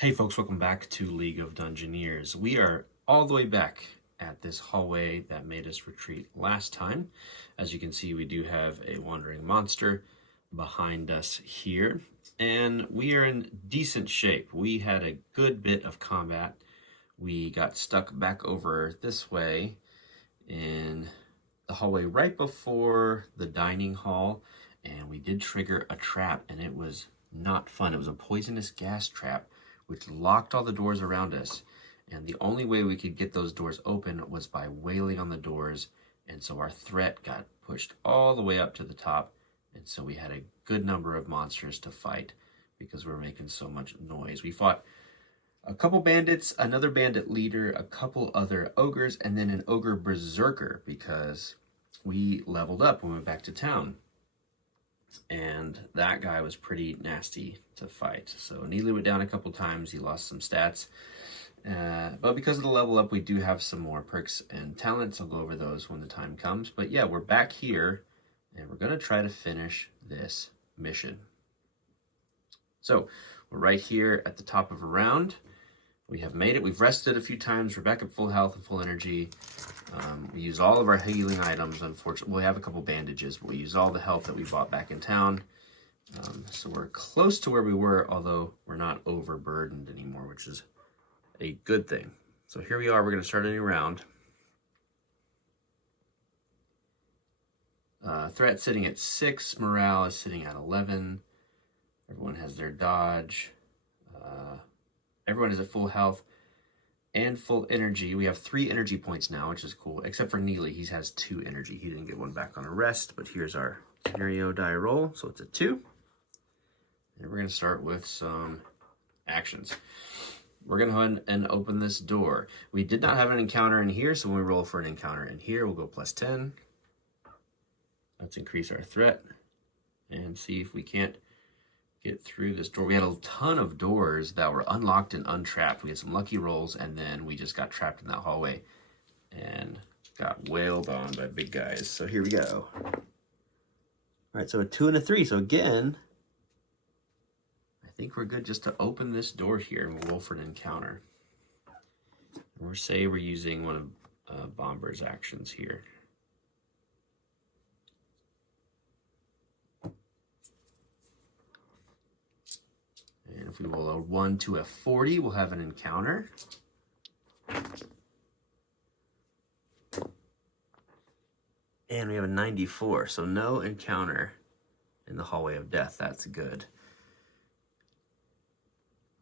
Hey folks, welcome back to League of Dungeoneers. We are all the way back at this hallway that made us retreat last time. As you can see, we do have a wandering monster behind us here, and we are in decent shape. We had a good bit of combat. We got stuck back over this way in the hallway right before the dining hall, and we did trigger a trap, and it was not fun. It was a poisonous gas trap which locked all the doors around us. And the only way we could get those doors open was by wailing on the doors. And so our threat got pushed all the way up to the top. And so we had a good number of monsters to fight because we were making so much noise. We fought a couple bandits, another bandit leader, a couple other ogres, and then an ogre berserker because we leveled up when we went back to town. And that guy was pretty nasty to fight. So Neely went down a couple times. He lost some stats. But because of the level up, we do have some more perks and talents. I'll go over those when the time comes. But yeah, we're back here, and we're going to try to finish this mission. So we're right here at the top of a round. We have made it. We've rested a few times. We're back at full health and full energy. We use all of our healing items. Unfortunately, we have a couple bandages, but we use all the health that we bought back in town. So we're close to where we were, although we're not overburdened anymore, which is a good thing. So here we are. We're going to start a new round. Threat sitting at 6. Morale is sitting at 11. Everyone has their dodge. Everyone is at full health and full energy. We have 3 energy points now, which is cool, except for Neely. He has 2 energy. He didn't get one back on a rest, but here's our scenario die roll. So it's a 2. And we're going to start with some actions. We're going to go ahead and open this door. We did not have an encounter in here, so when we roll for an encounter in here, we'll go +10. Let's increase our threat and see if we can't get through this door. We had a ton of doors that were unlocked and untrapped. We had some lucky rolls, and then we just got trapped in that hallway and got wailed on by big guys. So here we go. All right, so a 2 and a 3. So again, I think we're good just to open this door here and we'll roll for an encounter. And we're say we're using one of Bomber's actions here. And if we roll a 1 to a 40, we'll have an encounter. And we have a 94, so no encounter in the hallway of death. That's good.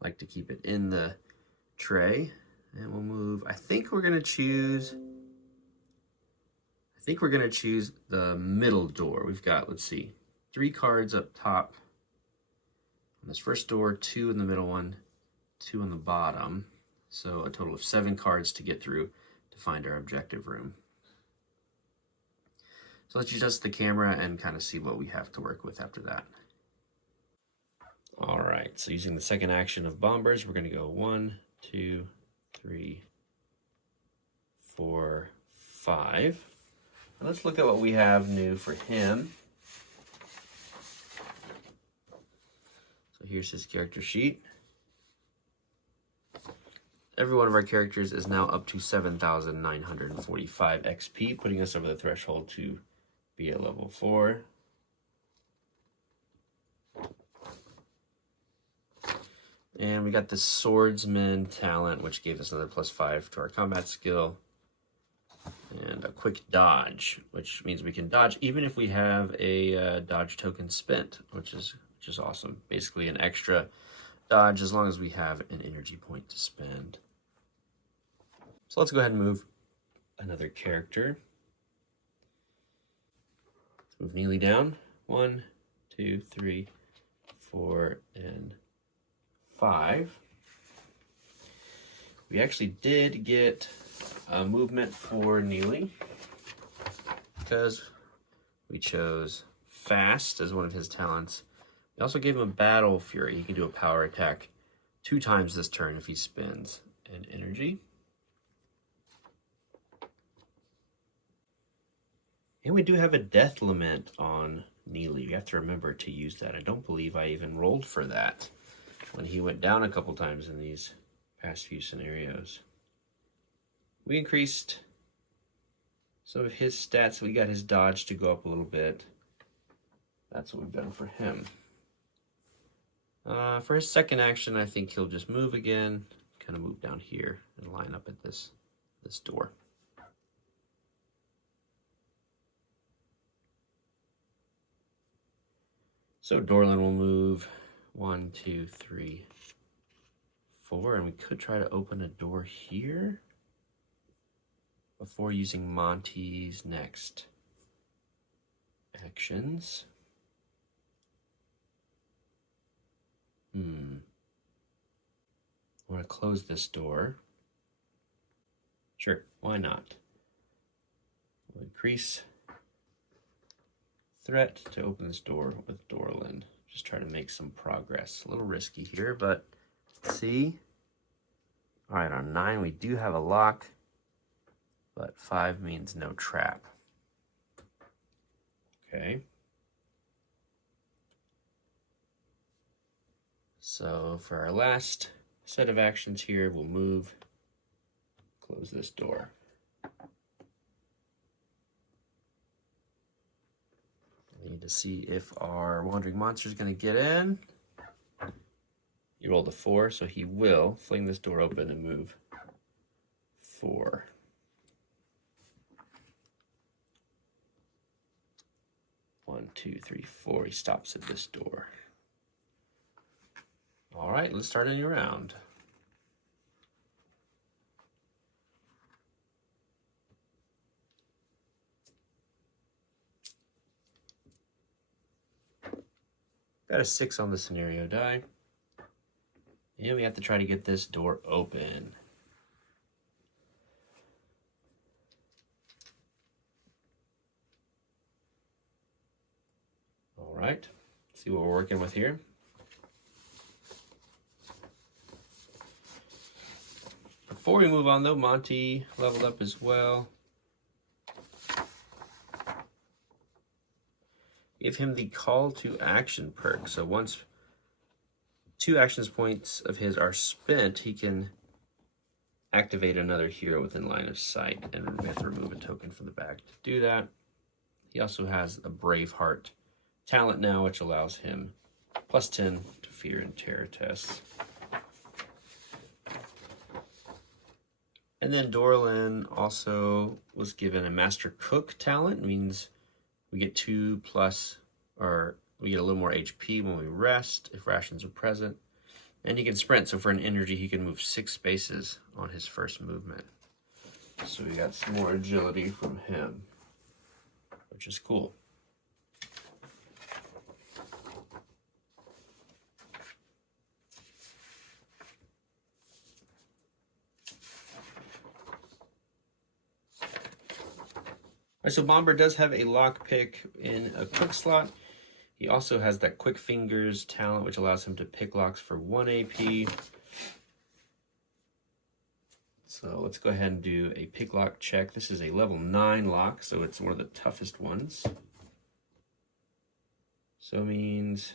Like to keep it in the tray. And we'll move. I think we're gonna choose the middle door. We've got, let's see, 3 cards up top. On this first door, 2 in the middle one, 2 on the bottom. So a total of 7 cards to get through to find our objective room. So let's adjust the camera and kind of see what we have to work with after that. All right, so using the second action of Bombers, we're gonna go 1, 2, 3, 4, 5. Now let's look at what we have new for him. So here's his character sheet. Every one of our characters is now up to 7,945 XP, putting us over the threshold to be at level 4. And we got the swordsman talent, which gave us another +5 to our combat skill. And a quick dodge, which means we can dodge even if we have a dodge token spent, which is awesome. Basically an extra dodge as long as we have an energy point to spend. So let's go ahead and move another character. Let's move Neely down. 1, 2, 3, 4, and 5. We actually did get a movement for Neely because we chose fast as one of his talents. We also gave him a battle fury. He can do a power attack 2 times this turn if he spends an energy. And we do have a death lament on Neely. You have to remember to use that. I don't believe I even rolled for that. when he went down a couple times in these past few scenarios. We increased some of his stats. We got his dodge to go up a little bit. That's what we've done for him. For his second action, I think he'll just move again, kind of move down here and line up at this door. So Dorlin will move 1, 2, 3, 4, and we could try to open a door here before using Monty's next actions. I want to close this door. Sure, why not? We'll increase threat to open this door with Dorlin. Just try to make some progress. A little risky here, but let's see. All right, on 9 we do have a lock, but 5 means no trap. Okay. So for our last set of actions here, we'll move, close this door. We need to see if our wandering monster is going to get in. He rolled a 4, so he will fling this door open and move 4. One, 2, 3, 4. He stops at this door. All right, let's start a new round. Got a 6 on the scenario die. And we have to try to get this door open. All right, let's see what we're working with here. Before we move on though, Monty leveled up as well. Give him the call to action perk. So once 2 actions points of his are spent, he can activate another hero within line of sight, and we have to remove a token from the bag to do that. He also has a Braveheart talent now, which allows him +10 to fear and terror tests. And then Dorlin also was given a Master Cook talent. It means we get 2 plus, or we get a little more HP when we rest if rations are present. And he can sprint, so for an energy he can move 6 spaces on his first movement. So we got some more agility from him, which is cool. So Bomber does have a lockpick in a quick slot. He also has that Quick Fingers talent, which allows him to pick locks for 1 AP. So let's go ahead and do a pick lock check. This is a level 9 lock, so it's one of the toughest ones. So it means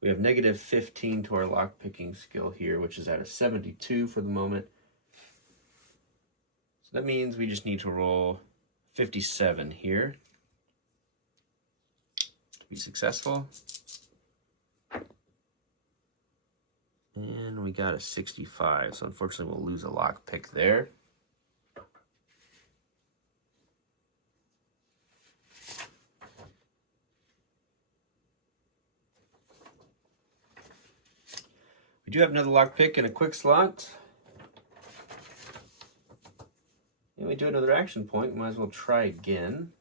we have -15 to our lock picking skill here, which is at a 72 for the moment. So that means we just need to roll 57 here to be successful. And we got a 65, so unfortunately we'll lose a lock pick there. We do have another lock pick in a quick slot. And we do another action point, we might as well try again.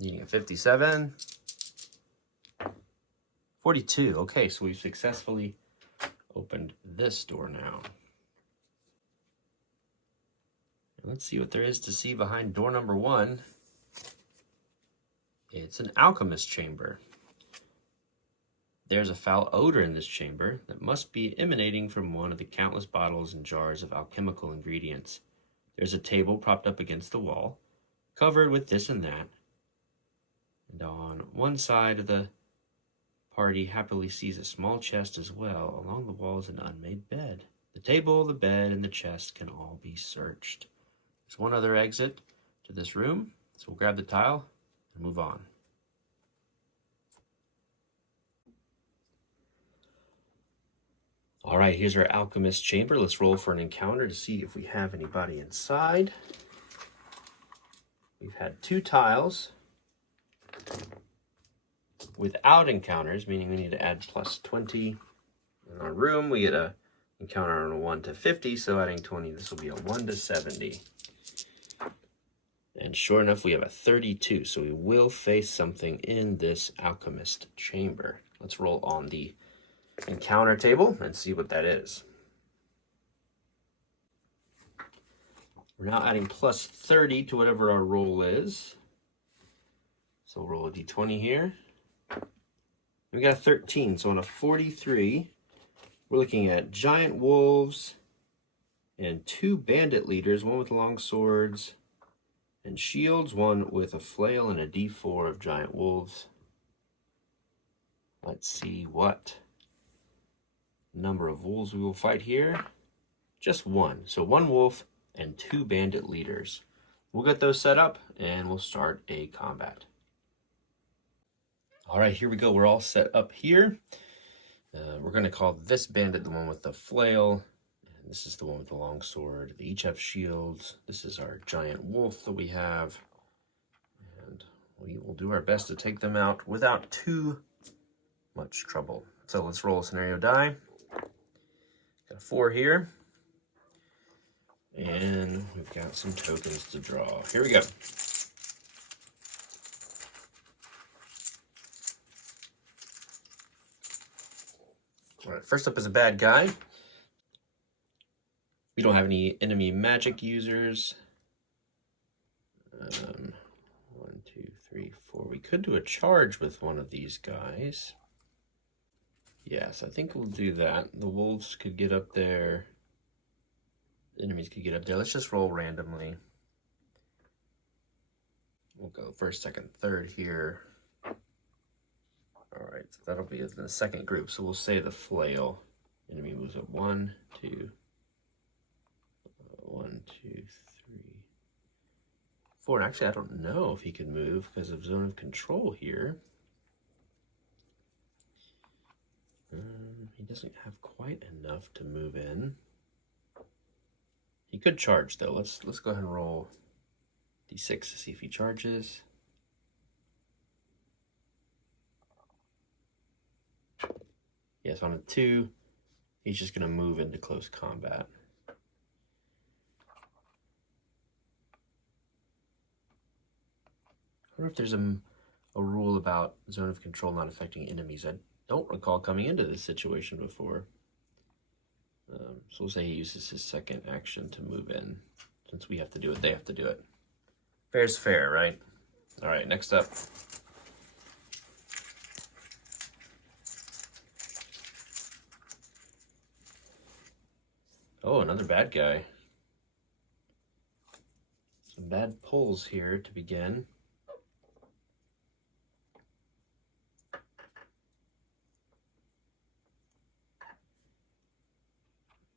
Needing a 57. 42, okay, so we've successfully opened this door now. And let's see what there is to see behind door number 1. It's an alchemist chamber. There's a foul odor in this chamber that must be emanating from one of the countless bottles and jars of alchemical ingredients. There's a table propped up against the wall, covered with this and that. And on one side of the Party happily sees a small chest as well. Along the walls, an unmade bed. The table, the bed, and the chest can all be searched. There's one other exit to this room, so we'll grab the tile and move on. All right, here's our alchemist chamber. Let's roll for an encounter to see if we have anybody inside. We've had 2 tiles without encounters, meaning we need to add plus 20. In our room, we get a encounter on a 1 to 50, so adding 20, this will be a 1 to 70. And sure enough, we have a 32, so we will face something in this alchemist chamber. Let's roll on the encounter table and see what that is. We're now adding plus 30 to whatever our roll is. So we'll roll a d20 here. We got a 13, so on a 43, we're looking at giant wolves and 2 bandit leaders, one with long swords and shields, one with a flail, and a d4 of giant wolves. Let's see what number of wolves we will fight here. Just 1. So 1 wolf and 2 bandit leaders. We'll get those set up and we'll start a combat. All right, here we go. We're all set up here. We're going to call this bandit the one with the flail. And this is the one with the long sword. They each have shields. This is our giant wolf that we have. And we will do our best to take them out without too much trouble. So let's roll a scenario die. Got a 4 here. And we've got some tokens to draw. Here we go. All right, first up is a bad guy. We don't have any enemy magic users. 1, 2, 3, 4. We could do a charge with one of these guys. Yes, I think we'll do that. The wolves could get up there. Enemies could get up there. Let's just roll randomly. We'll go first, second, third here. All right, so that'll be in the second group. So we'll say the flail. Enemy moves up 1, 2, 1, 2, 3, 4. And actually, I don't know if he can move because of zone of control here. He doesn't have quite enough to move in. He could charge though. Let's go ahead and roll d6 to see if he charges. Yes, on a 2, he's just going to move into close combat. I wonder if there's a rule about zone of control not affecting enemies. I don't recall coming into this situation before. So we'll say he uses his second action to move in. Since we have to do it, they have to do it. Fair's fair, right? All right, next up. Oh, another bad guy. Some bad pulls here to begin.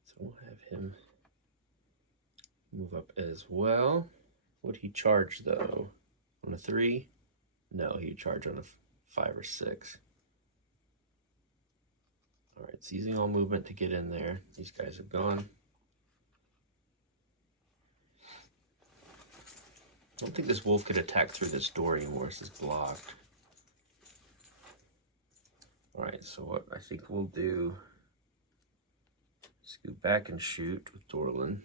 So we'll have him move up as well. Would he charge though? On a 3? No, he'd charge on a 5 or 6. All right, it's using all movement to get in there. These guys have gone. I don't think this wolf could attack through this door anymore. This is blocked. All right, so what I think we'll do, scoot back and shoot with Dorlin.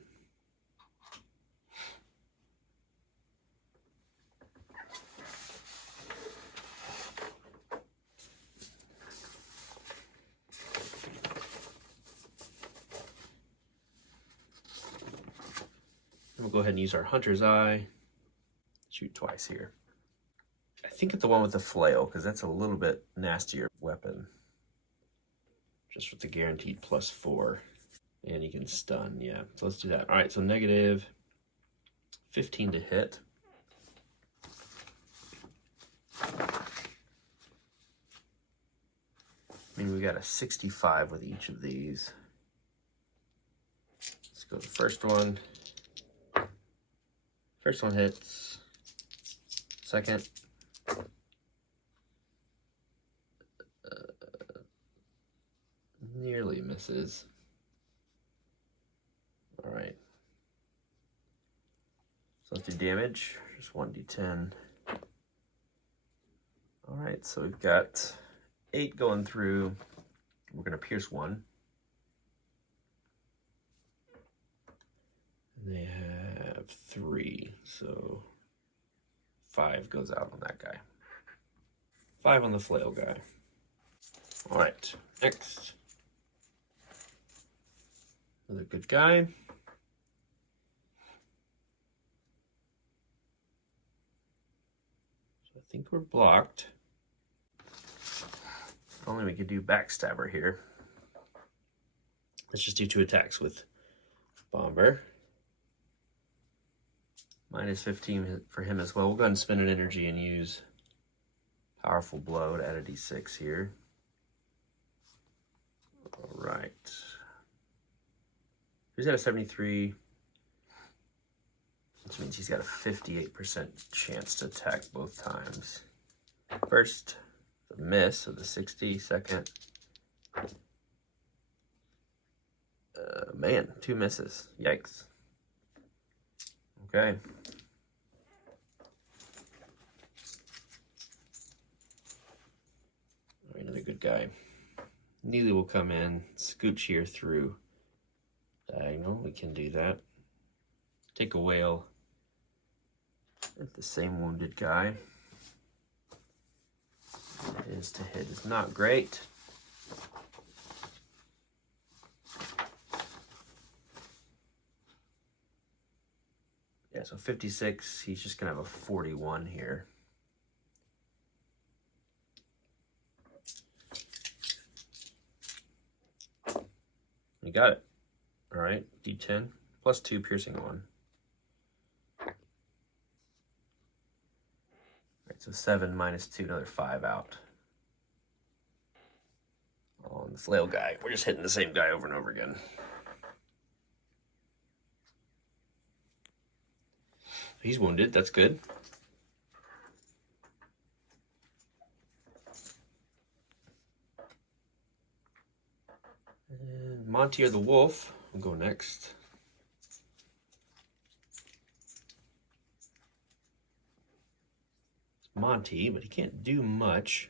We'll go ahead and use our hunter's eye. Shoot twice here. I think it's the one with the flail, because that's a little bit nastier weapon. Just with the guaranteed +4. And you can stun, yeah. So let's do that. All right, so negative 15 to hit. I mean, we got a 65 with each of these. Let's go to the first one. First one hits. Second. Nearly misses. All right. So let's do damage. Just 1d10. All right, so we've got 8 going through. We're going to pierce 1. And they have 3, so 5 goes out on that guy. 5 on the flail guy. All right, next. Another good guy. So I think we're blocked. If only we could do backstabber here. Let's just do 2 attacks with bomber. Minus 15 for him as well. We'll go ahead and spend an energy and use powerful blow to add a d6 here. All right. He's got a 73, which means he's got a 58% chance to attack both times. First, the miss of the 60. Second, man, 2 misses. Yikes. Okay. All right, another good guy. Neely will come in, scooch here through diagonal. We can do that. Take a whale at the same wounded guy. It is to hit is not great. Yeah, so 56, he's just gonna have a 41 here. You got it. All right, D10 plus 2, piercing 1. All right, so 7 minus 2, another 5 out. On the flail guy, we're just hitting the same guy over and over again. He's wounded, that's good. And Monty or the wolf will go next. It's Monty, but he can't do much.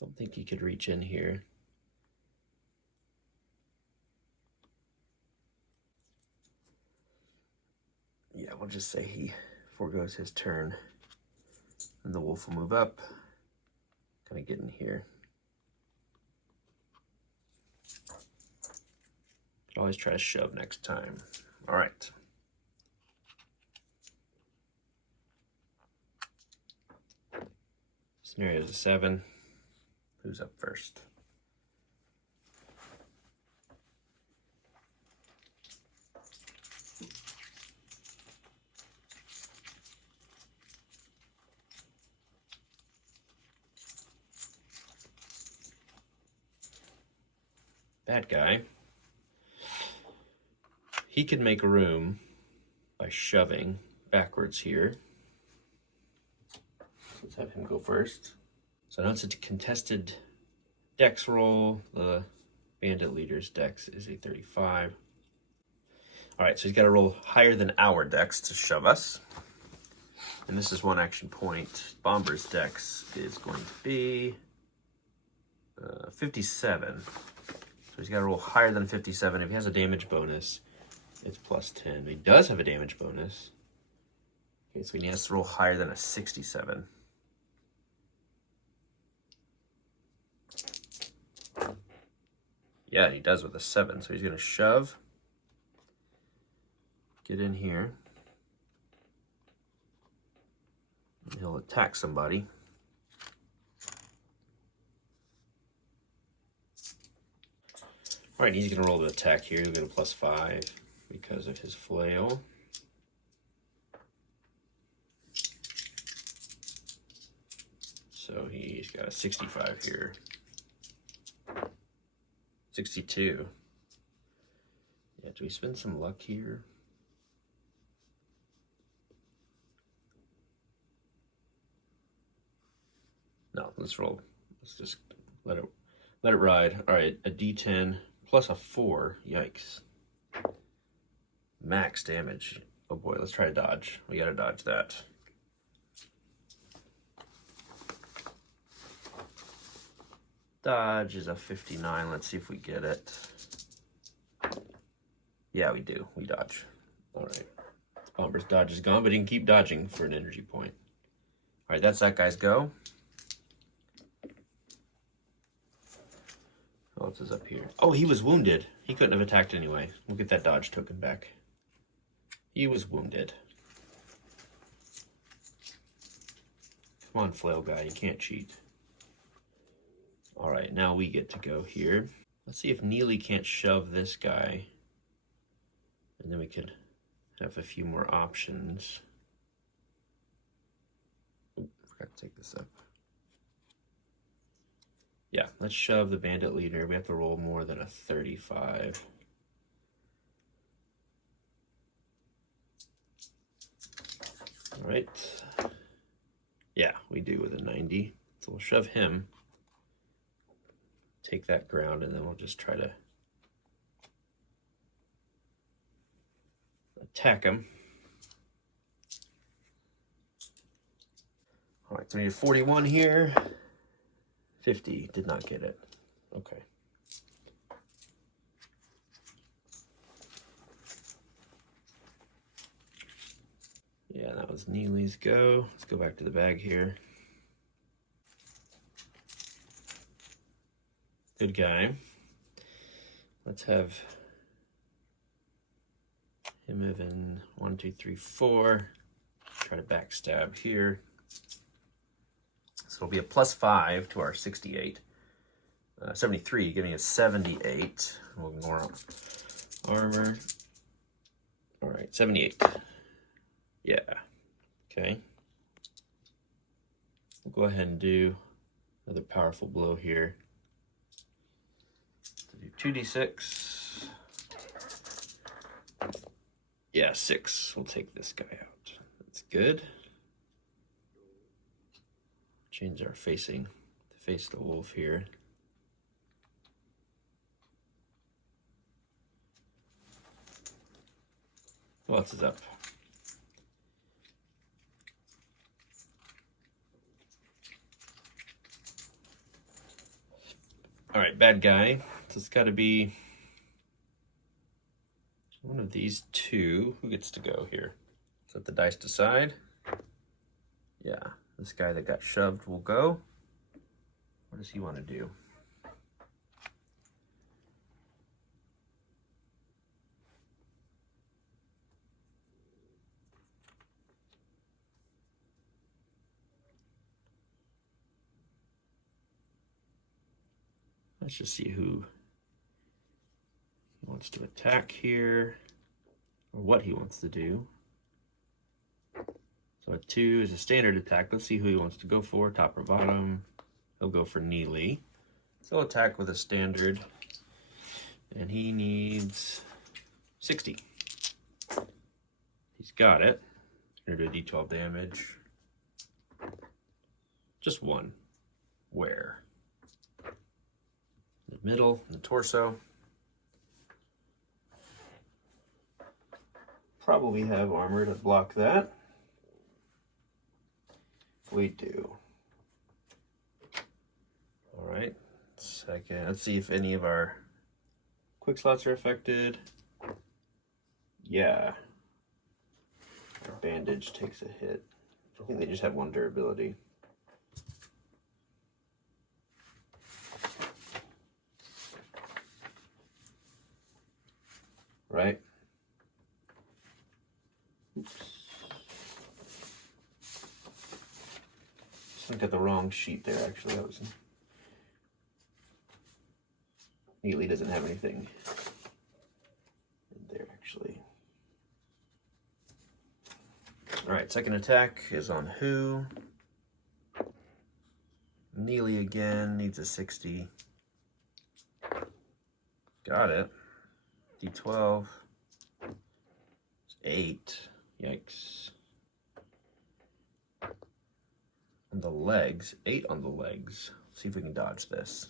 Don't think he could reach in here. Yeah, we'll just say he foregoes his turn. And the wolf will move up. Kind of get in here. Could always try to shove next time. All right. Scenario is a 7. Who's up first? That guy. He can make room by shoving backwards here. Let's have him go first. So now it's a contested dex roll. The bandit leader's dex is a 35. All right, so he's got to roll higher than our dex to shove us. And this is 1 action point. Bomber's dex is going to be 57. So he's got to roll higher than 57. If he has a damage bonus, it's plus 10. He does have a damage bonus. Okay, so he has to roll higher than a 67. Yeah, he does with a 7. So he's going to shove. Get in here. And he'll attack somebody. All right, he's going to roll the attack here. He'll get a plus 5 because of his flail. So he's got a 65 here. 62. Yeah, do we spend some luck here? No, let's roll. Let's just let it ride. All right, a D10 plus a 4. Yikes. Max damage. Oh boy, let's try to dodge. We gotta dodge that. Dodge is a 59. Let's see if we get it. Yeah, we do. We dodge. All right. Oliver's dodge is gone, but he can keep dodging for an energy point. All right, that's that guy's go. What else is up here? Oh, he was wounded. He couldn't have attacked anyway. We'll get that dodge token back. He was wounded. Come on, flail guy. You can't cheat. All right, now we get to go here. Let's see if Neely can't shove this guy. And then we could have a few more options. Oh, forgot to take this up. Yeah, let's shove the bandit leader. We have to roll more than a 35. All right. Yeah, we do with a 90. So we'll shove him. Take that ground, and then we'll just try to attack him. All right, so we need 41 here. 50, did not get it. Okay. Yeah, that was Neely's go. Let's go back to the bag here. Good guy. Let's have him move in 1, 2, 3, 4. Try to backstab here. So it'll be a +5 to our 68. 73, giving us 78. We'll ignore armor. All right, 78. Yeah, okay. We'll go ahead and do another powerful blow here. Do 2d6. Yeah, 6. We'll take this guy out. That's good. Change our facing to face the wolf here. What else is up? All right, bad guy. So it's got to be one of these two. Who gets to go here? Let the dice decide. Yeah, this guy that got shoved will go. What does he want to do? Let's just see who he wants to attack here, or what he wants to do. So a 2 is a standard attack. Let's see who he wants to go for, top or bottom. He'll go for Neely. So he'll attack with a standard, and he needs 60. He's got it. He's gonna do a d12 damage. Just 1. Where? The middle, the torso. Probably have armor to block that. We do. All right, second. Let's see if any of our quick slots are affected. Yeah. Our bandage takes a hit. I think they just have 1 durability. Right? Oops. Just looked at the wrong sheet there, actually. That was Neely doesn't have anything in there, actually. All right, second attack is on who? Neely again, needs a 60. Got it. D12. 8. Yikes. On the legs. 8 on the legs. See if we can dodge this.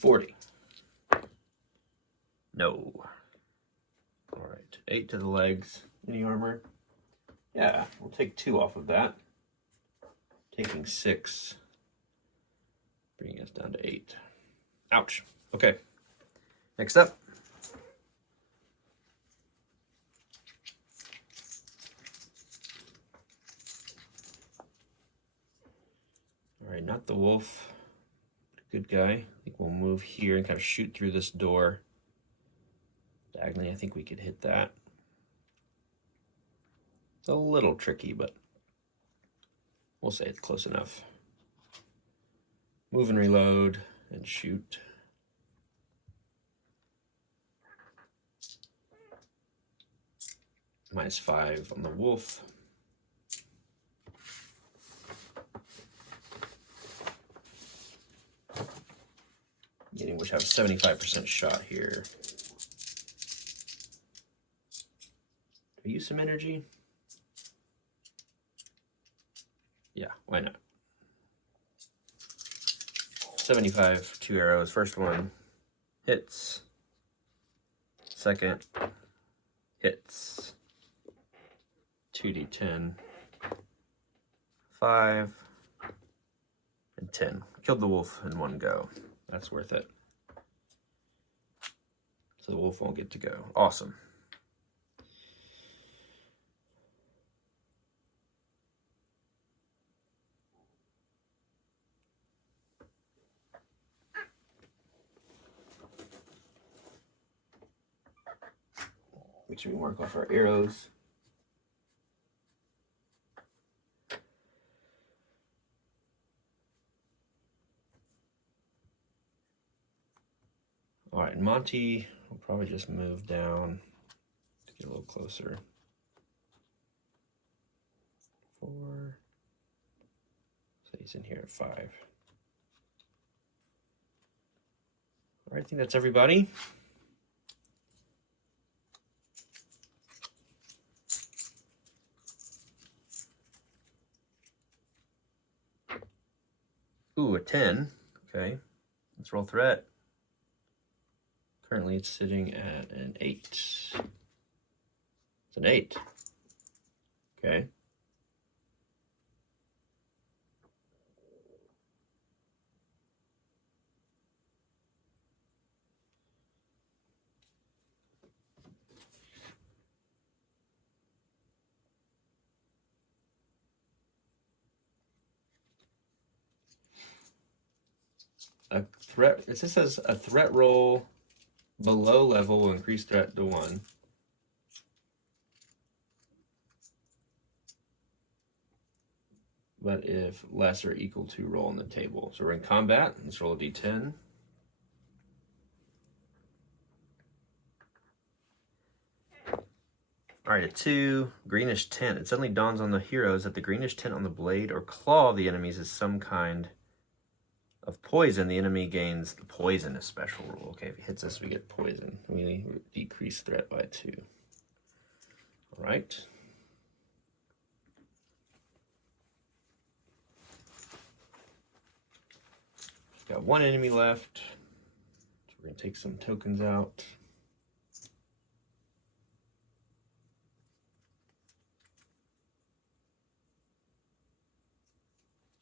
$40. No. All right. 8 to the legs. Any armor? Yeah, we'll take 2 off of that. Taking 6. Bringing us down to 8. Ouch. Okay. Next up. All right, not the wolf. Good guy. I think we'll move here and kind of shoot through this door. Diagonally, I think we could hit that. It's a little tricky, but we'll say it's close enough. Move and reload and shoot. -5 on the wolf. Getting which have 75% shot here. Do we use some energy? Yeah, why not? 75, 2 arrows. First one hits. Second hits. 2d10. 5 and 10. Killed the wolf in one go. That's worth it. So the wolf won't get to go. Awesome. Make sure we mark off our arrows. All right, Monty will probably just move down to get a little closer. 4. So he's in here at 5. All right, I think that's everybody. Ooh, a 10. Okay, let's roll threat. Currently it's sitting at an 8. It's an 8. Okay. A threat, it just says a threat roll below level will increase threat to 1. But if less or equal to, roll on the table. So we're in combat. Let's roll a d10. All right, a 2, greenish tint. It suddenly dawns on the heroes that the greenish tint on the blade or claw of the enemies is some kind of poison. The enemy gains the poisonous special rule. Okay, if he hits us, we get poison. We decrease threat by 2. All right. Got 1 enemy left. So we're going to take some tokens out.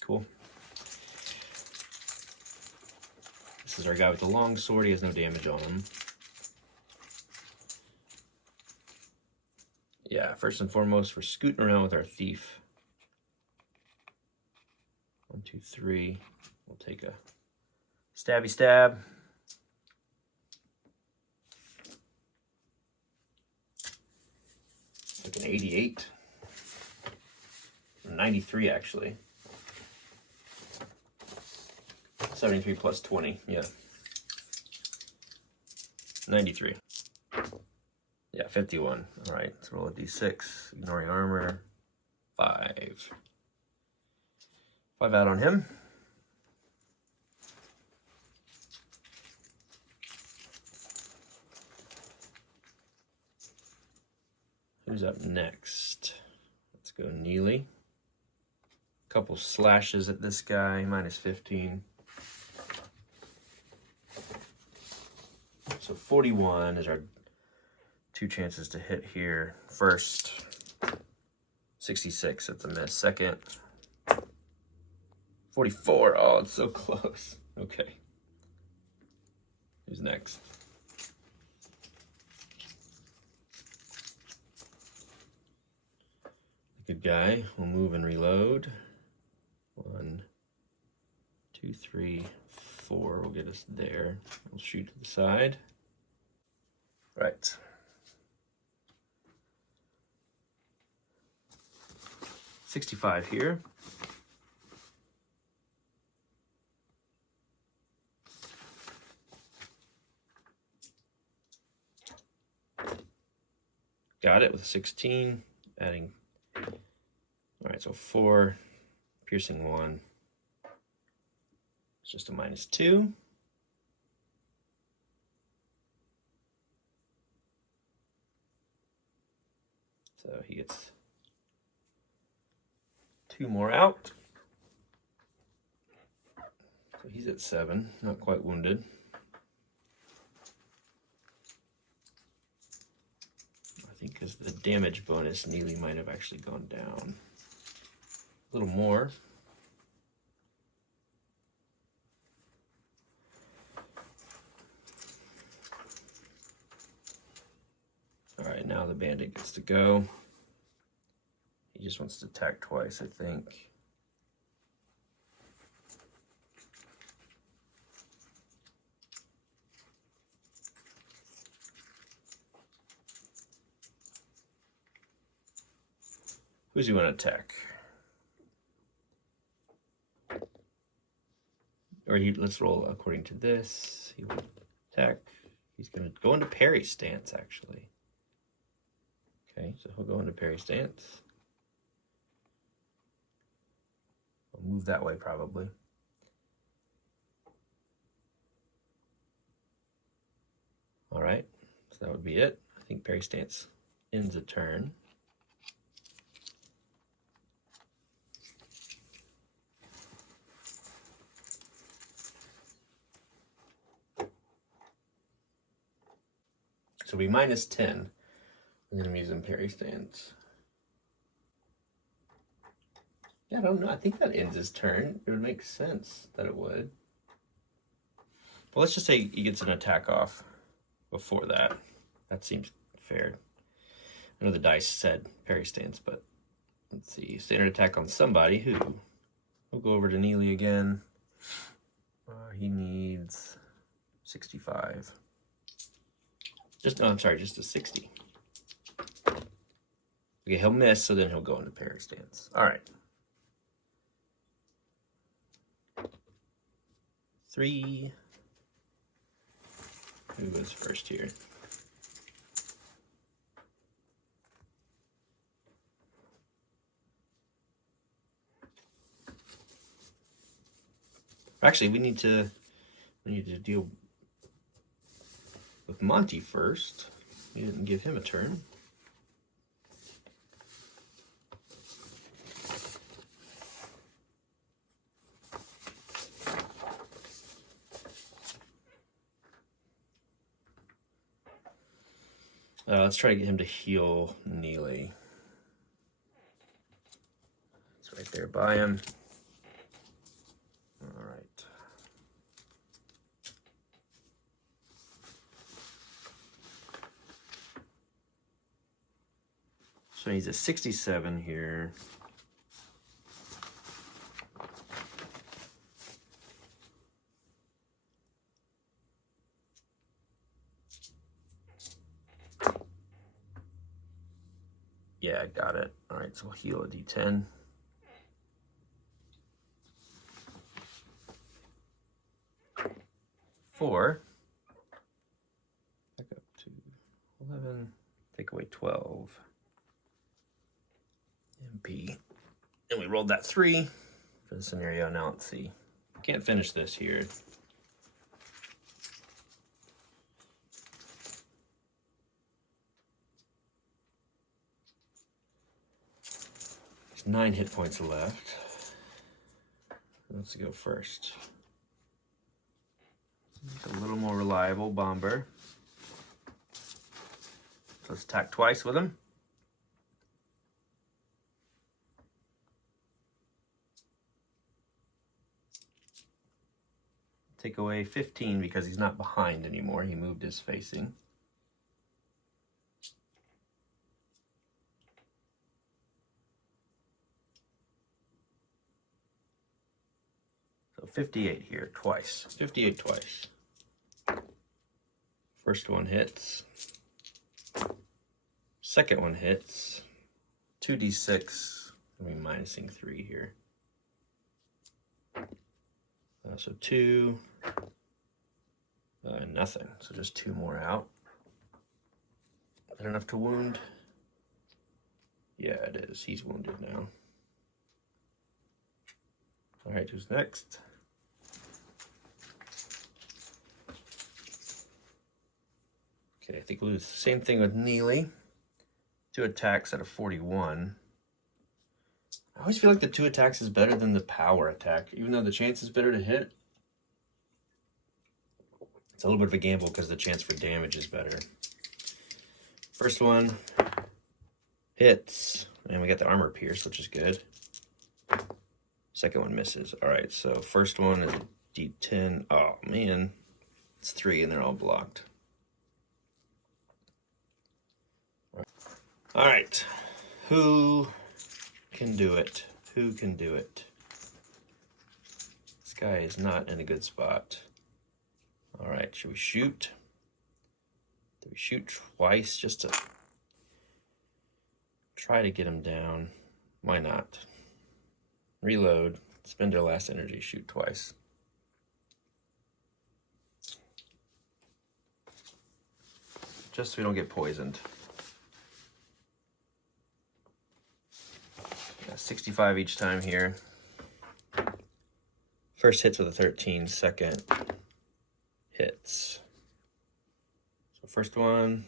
Cool. This is our guy with the long sword. He has no damage on him. Yeah, first and foremost, we're scooting around with our thief. 1, 2, 3. We'll take a stabby stab. Like an 88. 93, actually. 73 plus 20, yeah. 93. Yeah, 51. All right, let's roll a d6, ignoring armor. 5. 5 out on him. Who's up next? Let's go Neely. Couple slashes at this guy, minus 15. So 41 is our 2 chances to hit here. First, 66, that's a miss. Second, 44, oh, it's so close. Okay. Who's next? Good guy. We'll move and reload. 1, 2, 3, 4 will get us there. We'll shoot to the side. Right. $65 here. Got it with 16, adding. All right, so 4, piercing 1. It's just a minus 2. So he gets 2 more out. So he's at 7, not quite wounded. I think because the damage bonus, Neely might have actually gone down a little more. All right, now the bandit gets to go. He just wants to attack twice, I think. Who's he want to attack? Or let's roll according to this. He will attack. He's going to go into parry stance, actually. Okay, so he'll go into parry stance. I'll move that way, probably. All right, so that would be it. I think parry stance ends a turn. So we minus 10. I'm going to use in parry stance. Yeah, I don't know. I think that ends his turn. It would make sense that it would. But let's just say he gets an attack off before that. That seems fair. I know the dice said parry stance, but let's see. Standard attack on somebody. Who? We'll go over to Neely again. He needs 65. I'm sorry, just a 60. Okay, he'll miss, so then he'll go into parry stance. All right. 3. Who goes first here? Actually, we need to deal with Monty first. We didn't give him a turn. Let's try to get him to heal Neely. It's right there by him. All right. So he's a 67 here. Yeah, I got it. All right, so we'll heal a D10. Four. Back up to 11. Take away 12. MP. And we rolled that 3 for the scenario. Now let's see. Can't finish this here. There's 9 hit points left. Let's go first. A little more reliable bomber. So let's attack twice with him. Take away 15 because he's not behind anymore. He moved his facing. So 58 here, twice. 58 twice. First one hits. Second one hits. 2d6. Let me minusing 3 here. So 2. Nothing. So just 2 more out. Is that enough to wound? Yeah, it is. He's wounded now. All right, who's next? Okay, I think we'll do the same thing with Neely. 2 attacks at a 41. I always feel like the 2 attacks is better than the power attack, even though the chance is better to hit. It's a little bit of a gamble because the chance for damage is better. First one hits, and we got the armor pierce, which is good. Second one misses. All right, so first one is a D10. Oh man, it's 3 and they're all blocked. All right, who can do it? Who can do it? This guy is not in a good spot. All right, should we shoot? Do we shoot twice just to try to get him down? Why not? Reload, spend our last energy, shoot twice. Just so we don't get poisoned. 65 each time here. First hits with a 13, second hits. So first one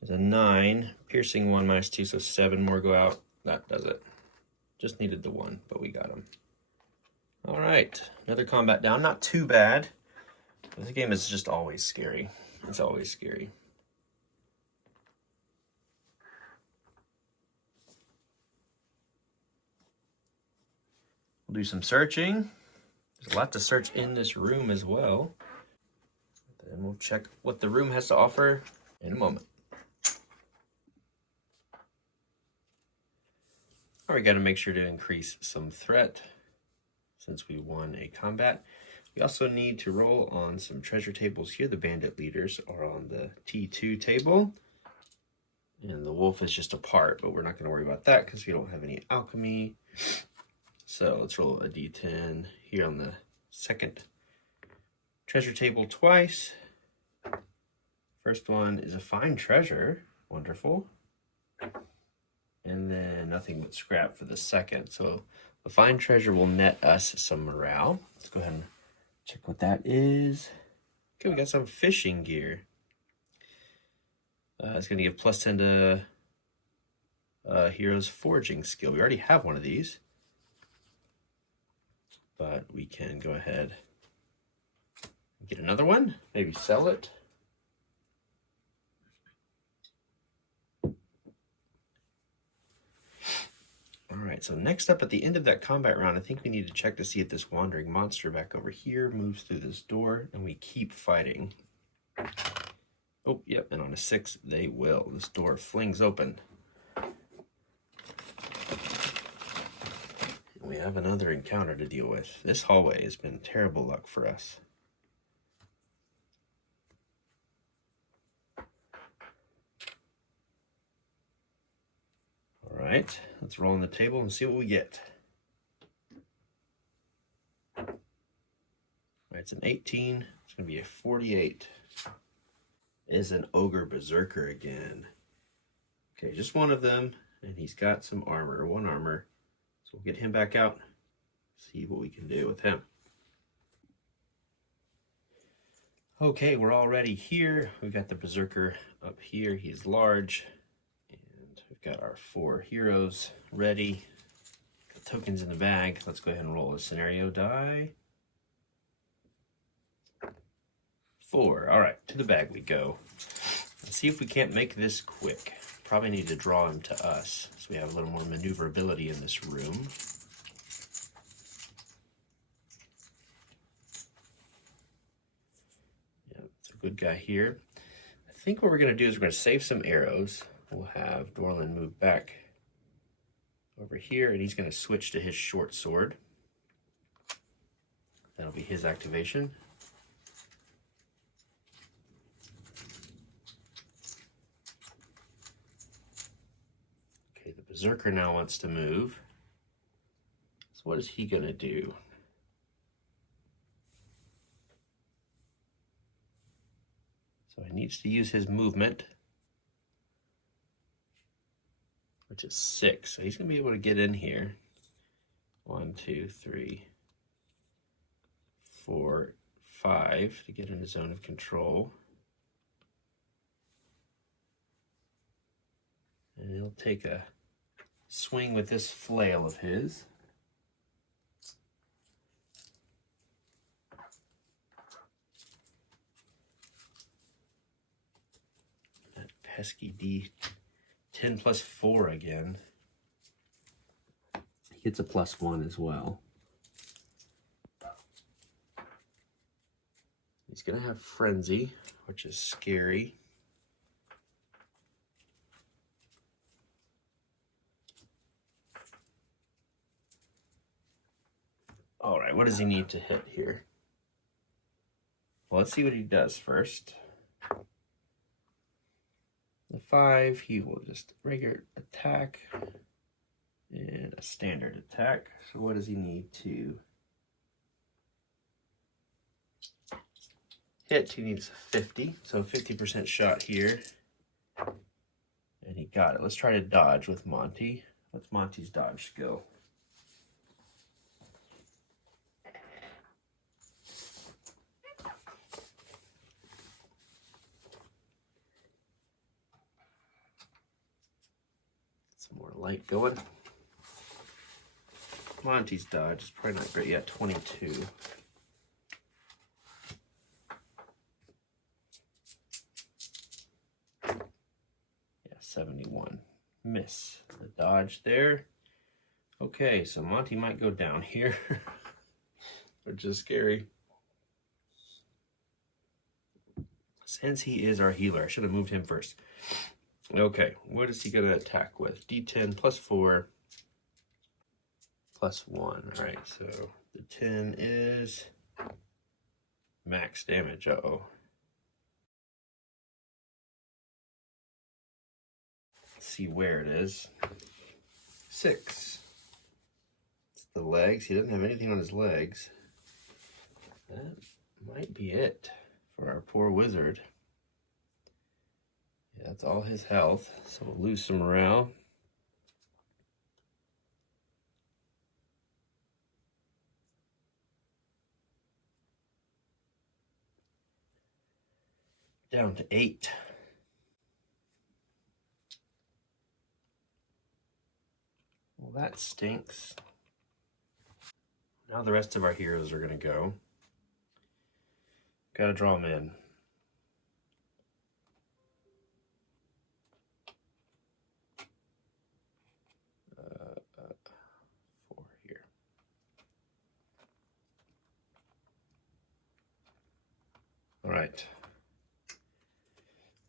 is a 9, piercing 1 minus 2, so 7 more go out. That does it. Just needed the 1, but we got him. All right, another combat down. Not too bad. This game is just always scary. It's always scary. We'll do some searching. There's a lot to search in this room as well. Then we'll check what the room has to offer in a moment. All right, we got to make sure to increase some threat since we won a combat. We also need to roll on some treasure tables here. The bandit leaders are on the T2 table. And the wolf is just a part, but we're not going to worry about that because we don't have any alchemy. So let's roll a d10 here on the second treasure table twice. First one is a fine treasure. Wonderful. And then nothing but scrap for the second. So the fine treasure will net us some morale. Let's go ahead and check what that is. Okay, we got some fishing gear. It's going to give plus 10 to hero's forging skill. We already have one of these. But we can go ahead and get another one. Maybe sell it. All right, so next up at the end of that combat round, I think we need to check to see if this wandering monster back over here moves through this door, and we keep fighting. Oh, yep, and on a 6, they will. This door flings open. We have another encounter to deal with. This hallway has been terrible luck for us. All right, let's roll on the table and see what we get. All right, it's an 18. It's going to be a 48. It is an Ogre berserker again. Okay, just one of them, and he's got some armor, 1 armor. So we'll get him back out, see what we can do with him. Okay, we're already here. We've got the berserker up here. He's large. And we've got our 4 heroes ready. Got tokens in the bag. Let's go ahead and roll a scenario die. 4. All right, to the bag we go. Let's see if we can't make this quick. Probably need to draw him to us so we have a little more maneuverability in this room. Yeah, it's a good guy here. I think what we're going to do is we're going to save some arrows. We'll have Dorlan move back over here, and he's going to switch to his short sword. That'll be his activation. Okay, the berserker now wants to move. So what is he going to do? So he needs to use his movement, which is 6. So he's going to be able to get in here. 1, 2, 3, 4, 5 to get in the zone of control. And he'll take a swing with this flail of his. That pesky D10 plus 4 again. He gets a +1 as well. He's going to have frenzy, which is scary. All right, what does he need to hit here? Well, let's see what he does first. The 5, he will just regular attack and a standard attack. So what does he need to hit? He needs 50, so a 50% shot here. And he got it. Let's try to dodge with Monty. What's Monty's dodge skill? More light going. Monty's dodge is probably not great yet. 22. Yeah, 71. Miss the dodge there. Okay, so Monty might go down here, which is scary. Since he is our healer, I should have moved him first. Okay, what is he going to attack with? D10 plus 4 plus 1. All right, so the 10 is max damage. Uh-oh. Let's see where it is. 6. It's the legs. He doesn't have anything on his legs. That might be it for our poor wizard. Yeah, that's all his health, so we'll lose some morale. Down to 8. Well, that stinks. Now the rest of our heroes are going to go. Got to draw them in. All right.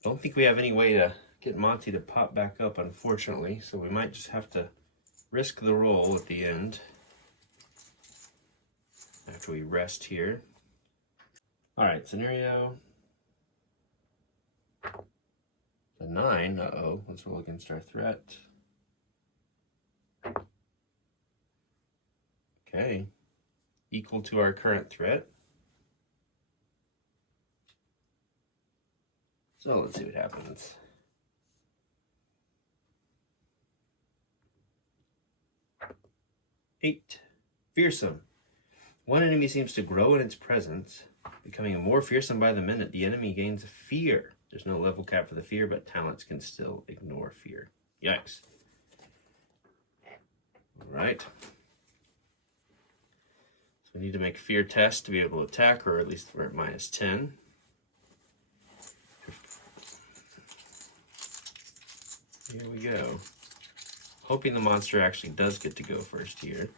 Don't think we have any way to get Monty to pop back up, unfortunately, so we might just have to risk the roll at the end after we rest here. All right, scenario. A 9, uh-oh, let's roll against our threat. Okay, equal to our current threat. So let's see what happens. 8. Fearsome. One enemy seems to grow in its presence, becoming more fearsome by the minute. The enemy gains fear. There's no level cap for the fear, but talents can still ignore fear. Yikes. All right. So we need to make fear test to be able to attack, or at least we're at -10. Here we go. Hoping the monster actually does get to go first here.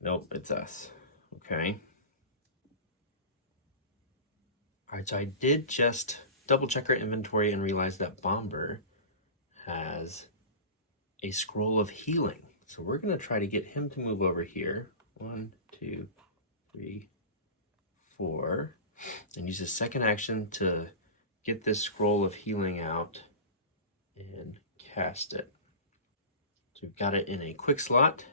Nope, it's us. Okay. Alright, so I did just double check our inventory and realize that Bomber has a scroll of healing. So we're going to try to get him to move over here. 1, 2, 3, 4. And use his second action to get this scroll of healing out and cast it. So we've got it in a quick slot.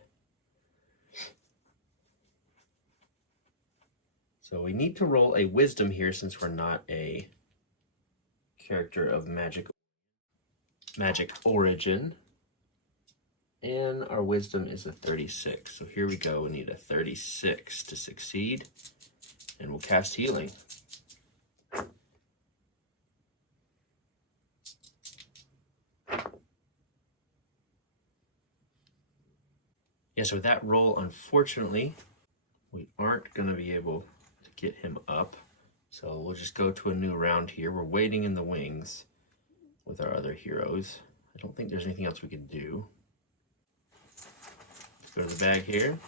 So we need to roll a wisdom here since we're not a character of magic origin. And our wisdom is a 36. So here we go. We need a 36 to succeed. And we'll cast healing. Yeah, so with that roll, unfortunately, we aren't going to be able to get him up. So we'll just go to a new round here. We're waiting in the wings with our other heroes. I don't think there's anything else we can do. Let's go to the bag here.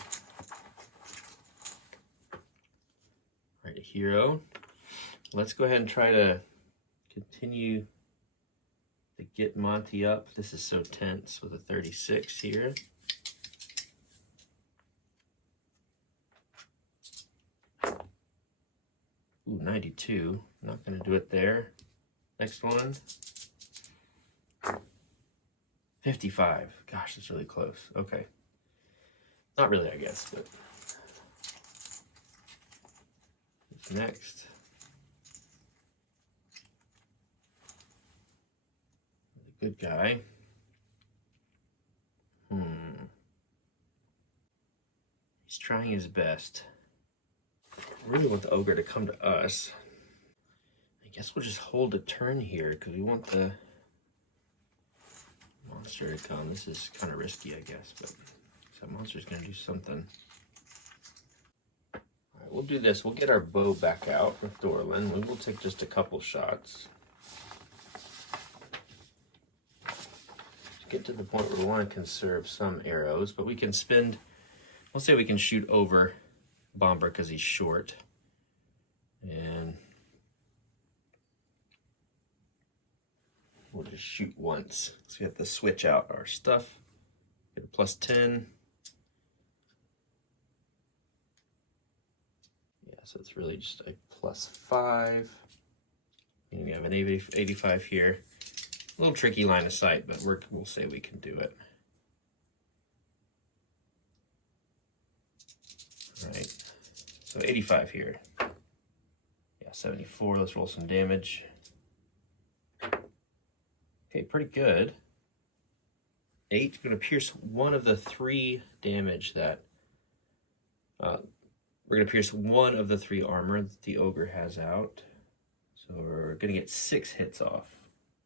Right, a hero. Let's go ahead and try to continue to get Monty up. This is so tense with a 36 here. Ooh, 92. Not going to do it there. Next one. 55. Gosh, that's really close. Okay. Not really, I guess, but next. The good guy. He's trying his best. I really want the ogre to come to us. I guess we'll just hold a turn here because we want the monster to come. This is kind of risky, I guess, but that monster's going to do something. All right, we'll do this. We'll get our bow back out with Dorlin. We will take just a couple shots to get to the point where we want to conserve some arrows, but we can spend, let's say we can shoot over Bomber because he's short. And we'll just shoot once. So we have to switch out our stuff. Get a +10. Yeah, so it's really just a +5. And we have an 85 here. A little tricky line of sight, but we'll say we can do it. All right. So 85 here. Yeah, 74. Let's roll some damage. Okay, pretty good. 8. Going to pierce one of the 3 damage that... we're going to pierce one of the 3 armor that the ogre has out. So we're going to get 6 hits off.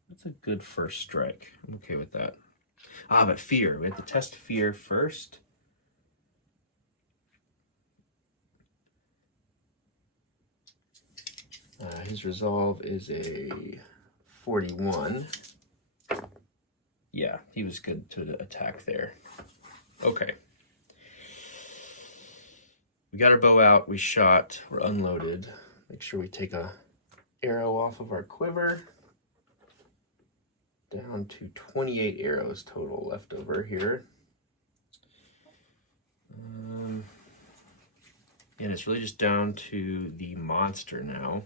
That's a good first strike. I'm okay with that. But fear. We have to test fear first. His resolve is a 41. Yeah, he was good to attack there. Okay. We got our bow out, we shot, we're unloaded. Make sure we take a arrow off of our quiver. Down to 28 arrows total left over here. And it's really just down to the monster now.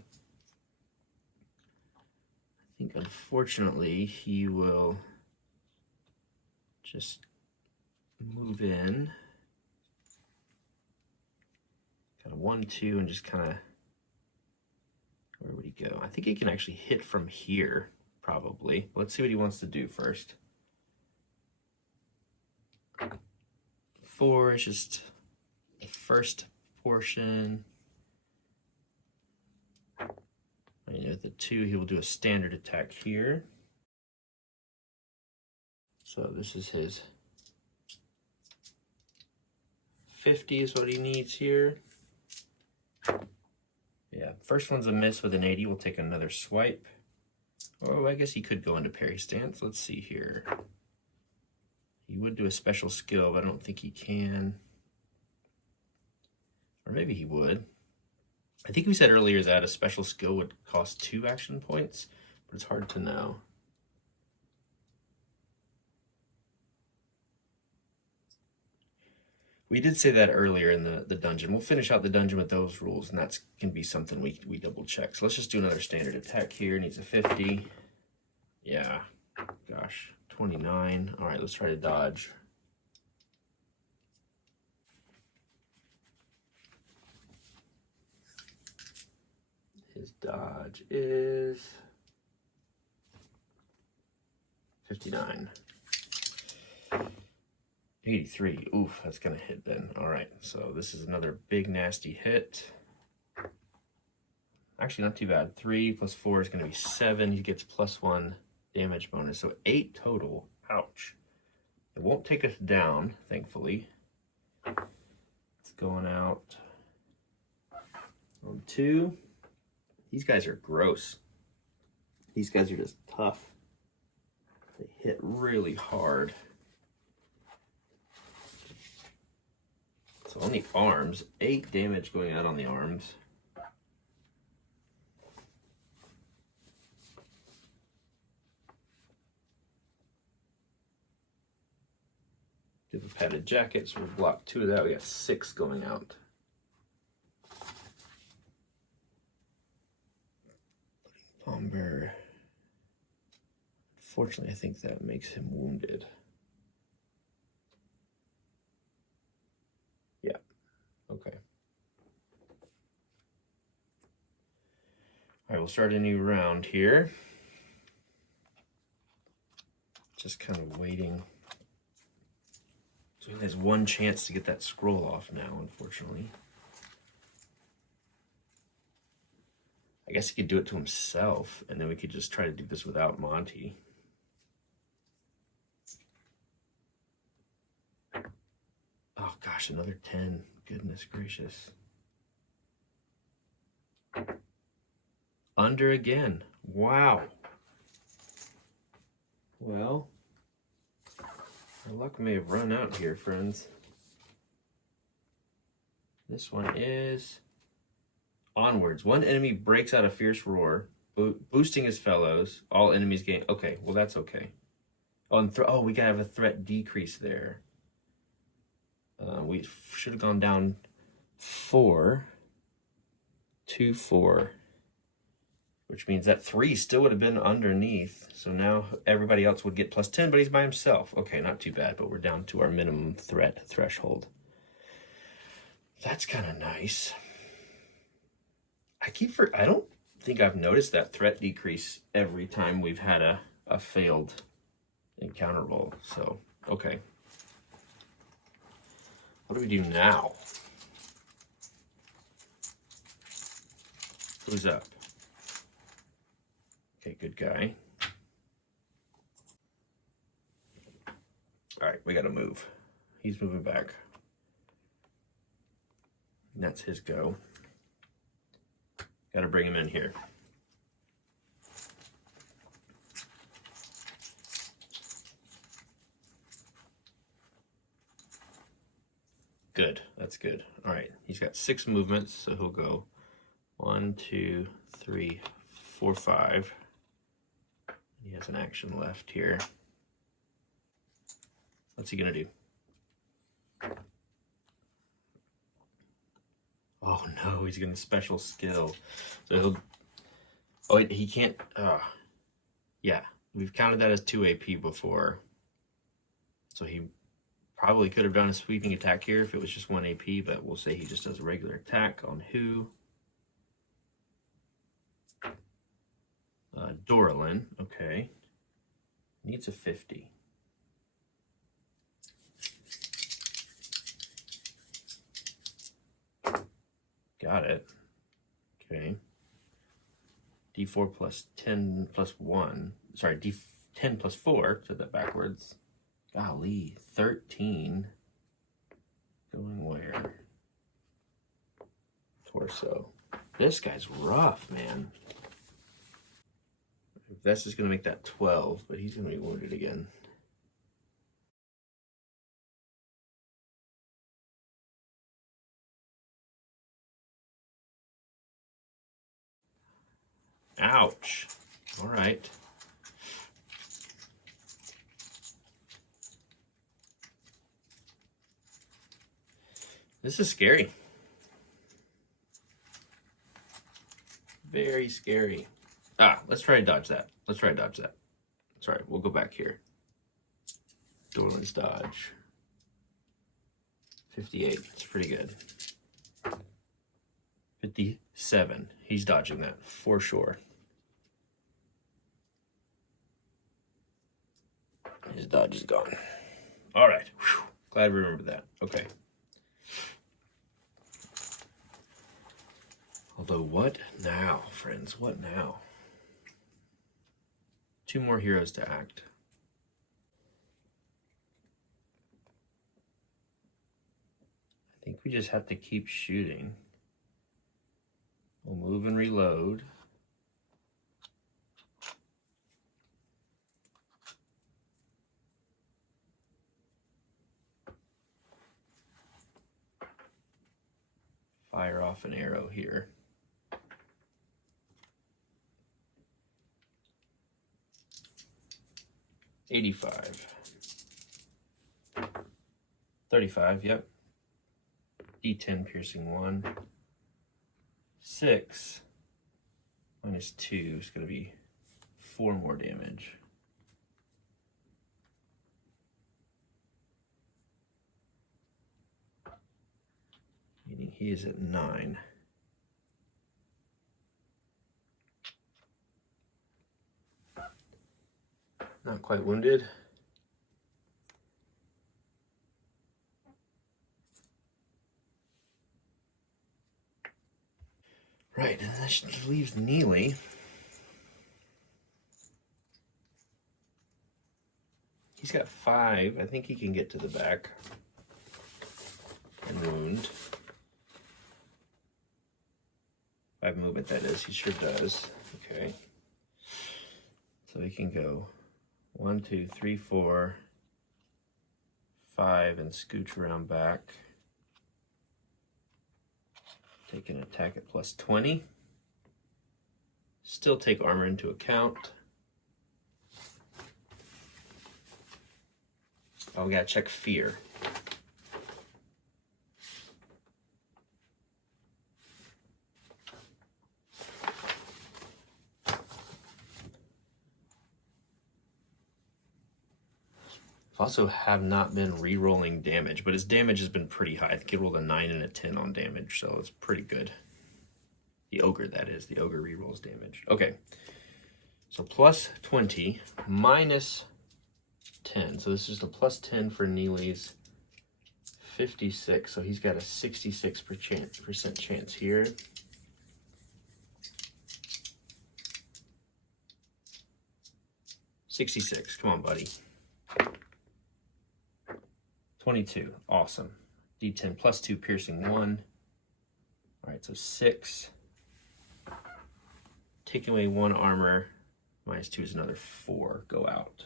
I think unfortunately he will just move in. Kind of 1, 2, and just kind of, where would he go? I think he can actually hit from here probably. Let's see what he wants to do first. 4 is just the first portion. And with the 2, he will do a standard attack here. So this is his 50 is what he needs here. Yeah, first one's a miss with an 80. We'll take another swipe. Oh, I guess he could go into parry stance. Let's see here. He would do a special skill, but I don't think he can. Or maybe he would. I think we said earlier that a special skill would cost 2 action points, but it's hard to know. We did say that earlier in the dungeon. We'll finish out the dungeon with those rules, and that's can be something we double check. So let's just do another standard attack here. Needs a 50. Yeah, gosh, 29. All right, let's try to dodge. His dodge is 59. 83. Oof, that's gonna hit then. All right, so this is another big nasty hit. Actually, not too bad. 3 plus 4 is gonna be 7. He gets +1 damage bonus, so 8 total. Ouch. It won't take us down, thankfully. It's going out on 2. These guys are gross. These guys are just tough. They hit really hard. So on the arms, 8 damage going out on the arms. Do the padded jacket, so we'll block 2 of that. We got 6 going out. Bomber. Fortunately, I think that makes him wounded. Yeah, okay. All right, we'll start a new round here. Just kind of waiting. So he has 1 chance to get that scroll off now, unfortunately. I guess he could do it to himself, and then we could just try to do this without Monty. Oh gosh, another 10. Goodness gracious. Under again. Wow. Well, our luck may have run out here, friends. This one is onwards. 1 enemy breaks out a fierce roar, boosting his fellows. All enemies gain. Okay, well that's okay. Oh, and we gotta have a threat decrease there. We should have gone down 4 to 4, which means that 3 still would have been underneath. So now everybody else would get +10, but he's by himself. Okay, not too bad, but we're down to our minimum threat threshold. That's kind of nice. I don't think I've noticed that threat decrease every time we've had a failed encounter roll. So, okay. What do we do now? Who's up? Okay, good guy. All right, we gotta move. He's moving back. And that's his go. Gotta bring him in here. Good, that's good. All right, he's got 6 movements, so he'll go 1, 2, 3, 4, 5. He has an action left here. What's he gonna do? Oh no, he's gonna special skill. So he'll, oh, he can't, yeah, we've counted that as 2 AP before. So he probably could have done a sweeping attack here if it was just 1 AP, but we'll say he just does a regular attack on who? Dorlin, okay. Needs a 50. Got it. Okay. D4 plus 10 plus 1. Sorry, D10 plus 4. Said that backwards. Golly, 13. Going where? Torso. This guy's rough, man. Vest is going to make that 12, but he's going to be wounded again. Ouch. All right. This is scary. Very scary. Let's try to dodge that. Let's try to dodge that. Sorry, we'll go back here. Dorland's dodge. 58. It's pretty good. 57. He's dodging that for sure. His dodge is gone. All right. Whew. Glad we remembered that. Okay. Although, what now, friends? What now? 2 more heroes to act. I think we just have to keep shooting. We'll move and reload. Fire off an arrow here. $85. 35, yep. D10 piercing 1. 6 minus 2 is going to be 4 more damage. Meaning he is at 9. Not quite wounded. Right, and that leaves Neely. He's got 5. I think he can get to the back and wound. 5 movement, that is. He sure does. Okay. So he can go 1, 2, 3, 4, 5, and scooch around back. Take an attack at plus 20. Still take armor into account. Oh, we gotta check fear. Also have not been re-rolling damage, but his damage has been pretty high. I think he rolled a 9 and a 10 on damage, so it's pretty good. The Ogre, that is. The Ogre re-rolls damage. Okay. So plus 20 minus 10. So this is the plus 10 for Neely's 56. So he's got a 66% chance here. $66. Come on, buddy. 22. Awesome. D10 plus 2 piercing 1. All right, so 6. Taking away 1 armor. Minus 2 is another 4. Go out.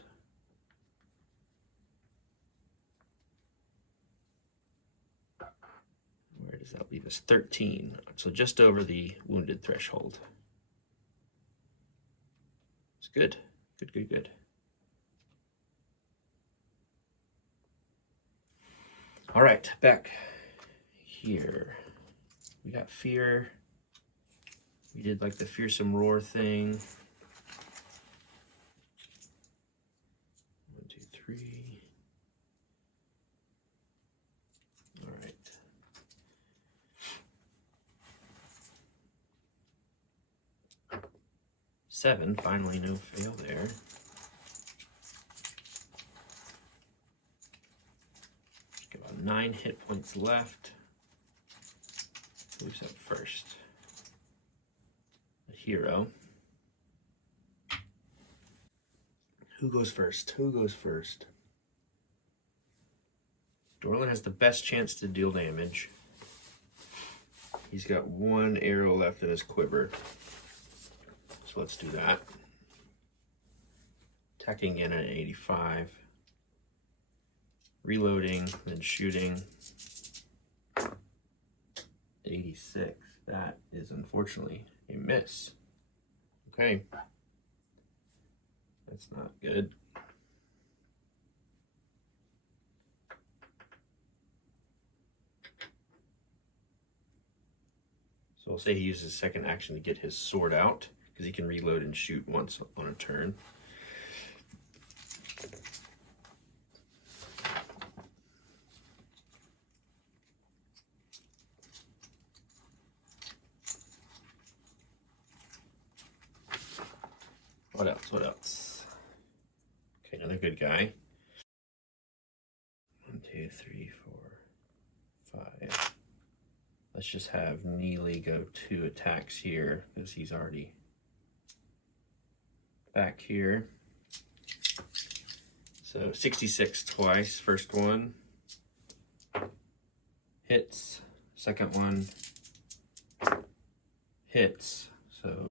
Where does that leave us? 13. So just over the wounded threshold. It's good. Good, good, good. All right, back here. We got fear. We did like the fearsome roar thing. 1, 2, 3. All right. 7, finally no fail there. Got 9 hit points left. Who's up first? The hero. Who goes first? Who goes first? Dorlan has the best chance to deal damage. He's got 1 arrow left in his quiver. So let's do that. Attacking in at 85. Reloading, then shooting. 86. That is unfortunately a miss. Okay. That's not good. So I'll say he uses his second action to get his sword out, because he can reload and shoot once on a turn. What else? What else? Okay, another good guy. 1, 2, 3, 4, 5. Let's just have Neely go 2 attacks here, because he's already back here. So 66 twice. First one hits. Second one hits. So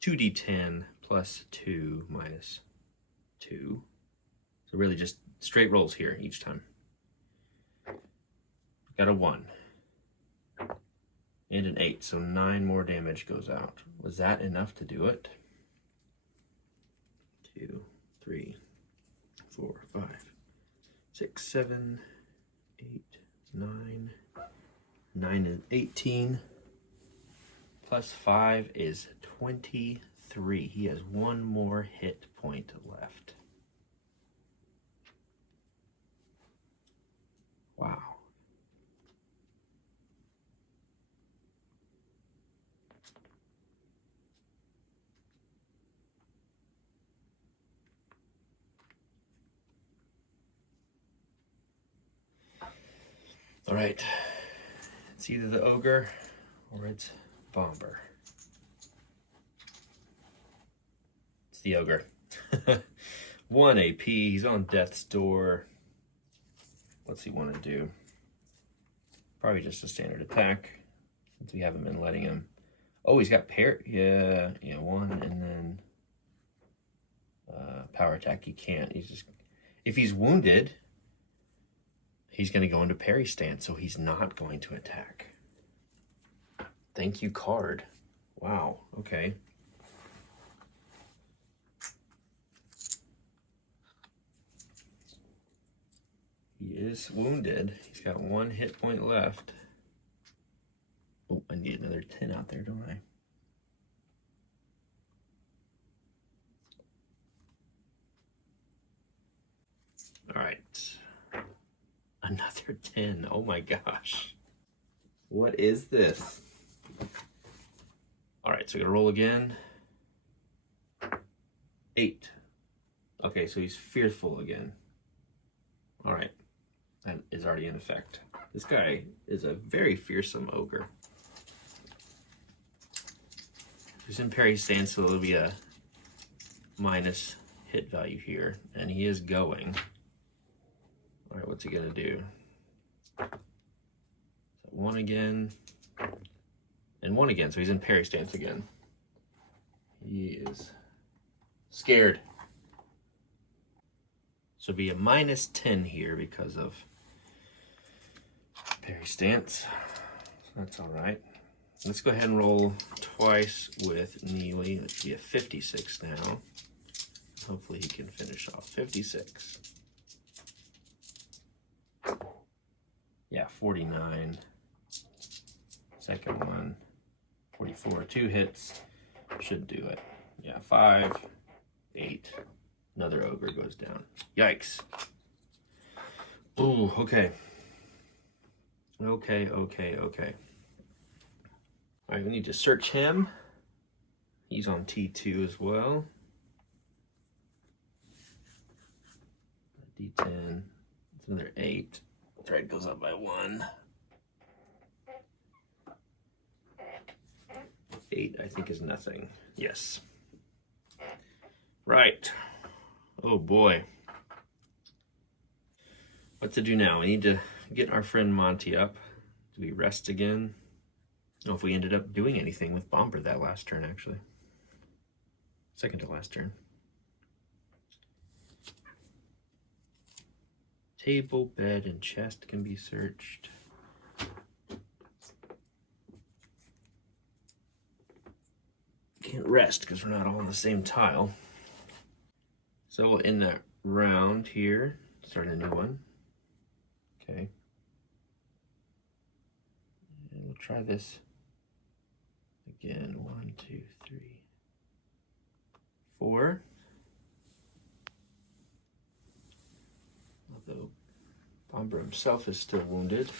2d10 plus 2 minus 2. So really just straight rolls here each time. Got a 1 and an 8, so 9 more damage goes out. Was that enough to do it? 2, 3, 4, 5, 6, 7, 8, 9. 9 and 18. Plus 5 is 23. He has 1 more hit point left. Wow. All right, it's either the Ogre or it's Bomber. It's the Ogre. 1 AP, he's on death's door. What's he want to do? Probably just a standard attack, since we haven't been letting him. Oh, he's got yeah, 1, and then power attack. He can't. He's just, if he's wounded, he's going to go into parry stance, so he's not going to attack. Thank you, card. Wow, okay. He is wounded. He's got 1 hit point left. Oh, I need another 10 out there, don't I? All right. Another 10. Oh my gosh. What is this? All right, so we're gonna roll again. 8. Okay, so he's fearful again. All right, that is already in effect. This guy is a very fearsome ogre. He's in parry stance, so it'll be a minus hit value here, and he is going. All right, what's he gonna do? 1 again, and 1 again, so he's in parry stance again. He is scared. So be a minus 10 here because of parry stance. So that's all right. Let's go ahead and roll twice with Neely. Let's be a 56 now. Hopefully he can finish off 56. Yeah, 49. Second one, 44. 2 hits should do it. Yeah, 5, 8. Another ogre goes down. Yikes. Ooh, okay. Okay. All right, we need to search him. He's on T2 as well. D10. It's another 8. Thread goes up by 1. 8, I think, is nothing. Yes. Right. Oh boy. What to do now? We need to get our friend Monty up. Do we rest again? I don't know if we ended up doing anything with Bomber that last turn, actually. Second to last turn. Table, bed, and chest can be searched. Can't rest because we're not all on the same tile. So we'll end that round here. Start a new one. Okay. And we'll try this again. 1, 2, 3, 4. Although Bomber himself is still wounded.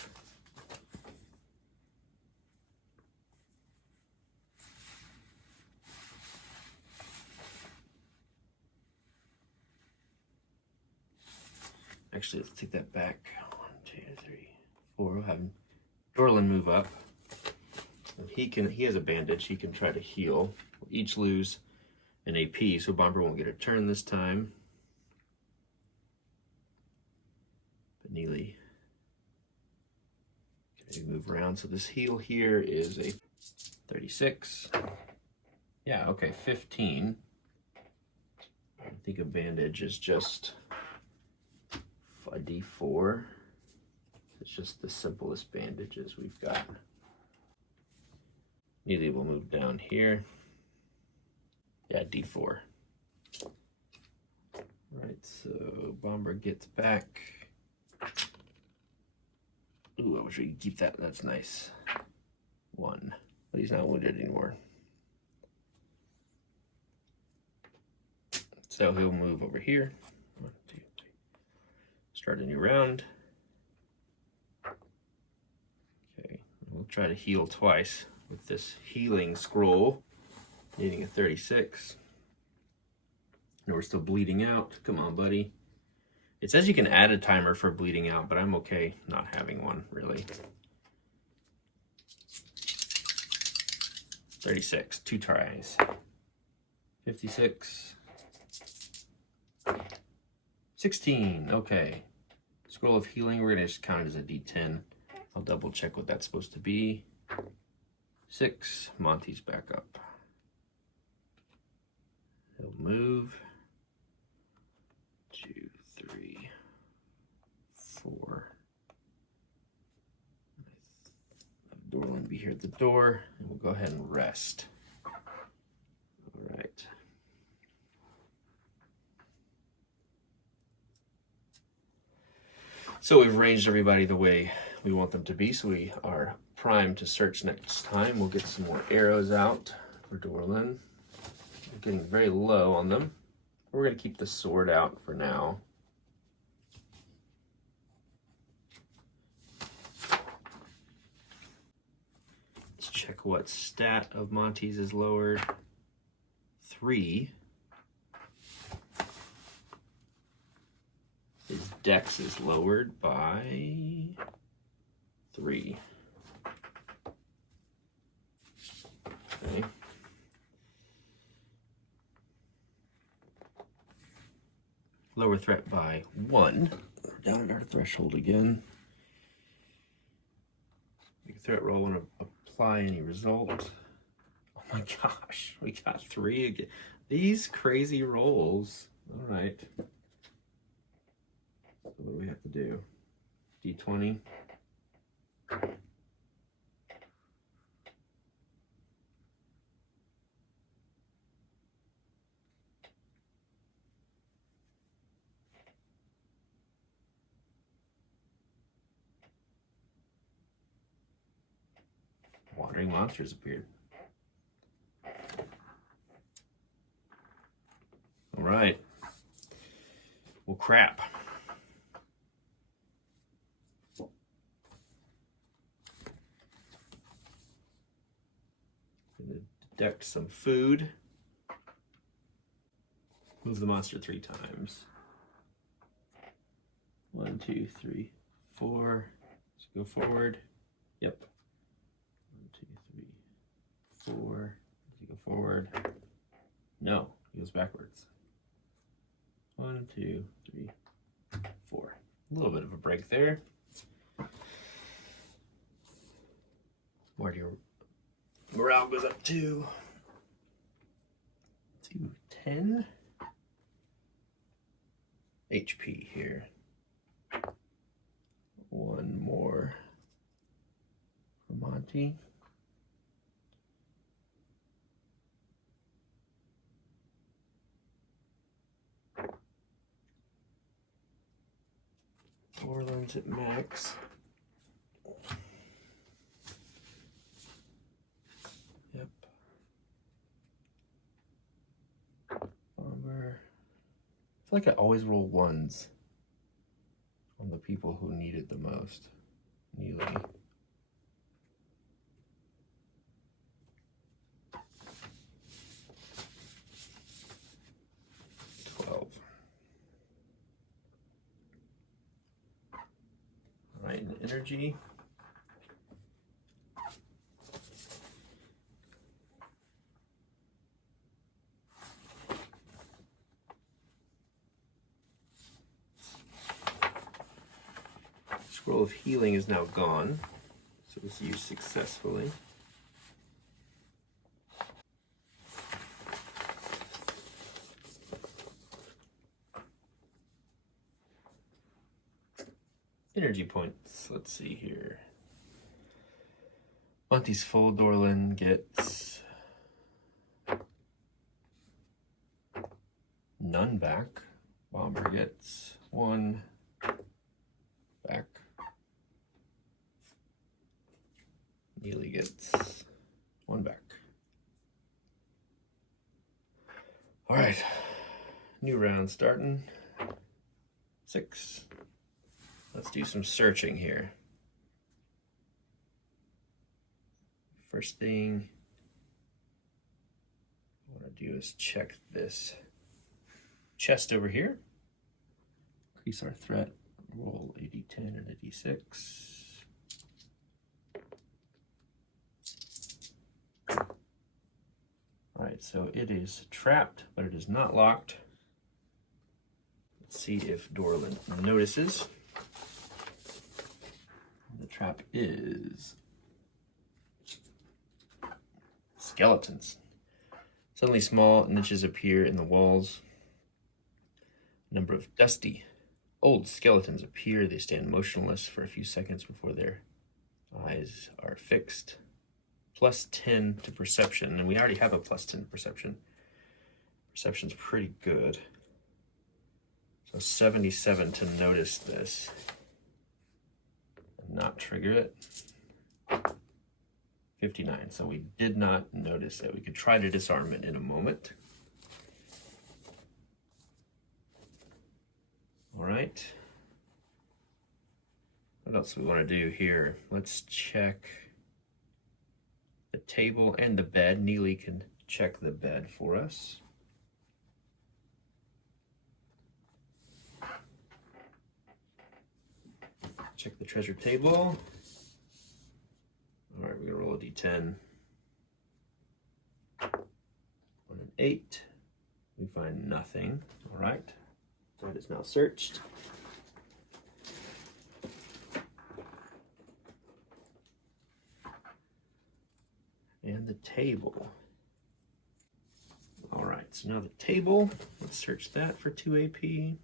Actually, let's take that back. 1, 2, 3, 4. We'll have Dorlin move up. And he has a bandage. He can try to heal. We'll each lose an AP, so Bomber won't get a turn this time. But Neely can move around. So this heal here is a 36. Yeah, okay, 15. I think a bandage is just a D4. It's just the simplest bandages we've got. Neely will move down here. Yeah, D4. Right, so Bomber gets back. Ooh, I wish we could keep that. That's nice. 1. But he's not wounded anymore. So he'll move over here. 1, 2, 3. Start a new round. Okay, we'll try to heal twice with this healing scroll, needing a 36. And we're still bleeding out. Come on, buddy. It says you can add a timer for bleeding out, but I'm okay not having one, really. 36, 2 tries. 56. 16, okay. Scroll of healing, we're gonna just count it as a D10. I'll double check what that's supposed to be. 6, Monty's back up. He'll move. 2, 3, 4. Have Dorlin be here at the door, and we'll go ahead and rest. All right. So we've arranged everybody the way we want them to be, so we are primed to search next time. We'll get some more arrows out for Dorlin. We're getting very low on them. We're going to keep the sword out for now. Let's check what stat of Monty's is lowered. 3. His dex is lowered by 3. Okay. Lower threat by 1. We're down at our threshold again. Make a threat roll, want to apply any result. Oh my gosh, we got 3 again. These crazy rolls. All right. So what do we have to do? D20. Wandering monsters appeared. All right. Well, crap. Gonna deduct some food. Move the monster 3 times. 1, 2, 3, 4. Let's go forward. Yep. 1, 2, 3, 4. Let's go forward. No, he goes backwards. 1, 2, 3, 4. A little bit of a break there. More your morale goes up to 10 HP here. 1 more for Monty. Orland's at max. Yep. Bomber. I feel like I always roll 1s on the people who need it the most. Neely. 12. Right, and energy. Scroll of healing is now gone, so it was used successfully. Energy points. Let's see here. Monty's full. Dorlan gets none back. Bomber gets 1 back. Neely gets 1 back. All right, new round starting. 6. Let's do some searching here. First thing I want to do is check this chest over here. Increase our threat. Roll a d10 and a d6. All right, so it is trapped, but it is not locked. Let's see if Dorlan notices. The trap is skeletons. Suddenly small niches appear in the walls. A number of dusty, old skeletons appear. They stand motionless for a few seconds before their eyes are fixed. +10 to perception, and we already have a +10 to perception. Perception's pretty good. So 77 to notice this and not trigger it. 59, so we did not notice it. We could try to disarm it in a moment. All right. What else do we want to do here? Let's check the table and the bed. Neely can check the bed for us. Check the treasure table. All right, we're gonna roll a d10. 1 and 8. We find nothing. All right, so it is now searched. And the table. All right, so now the table, let's search that for 2 AP.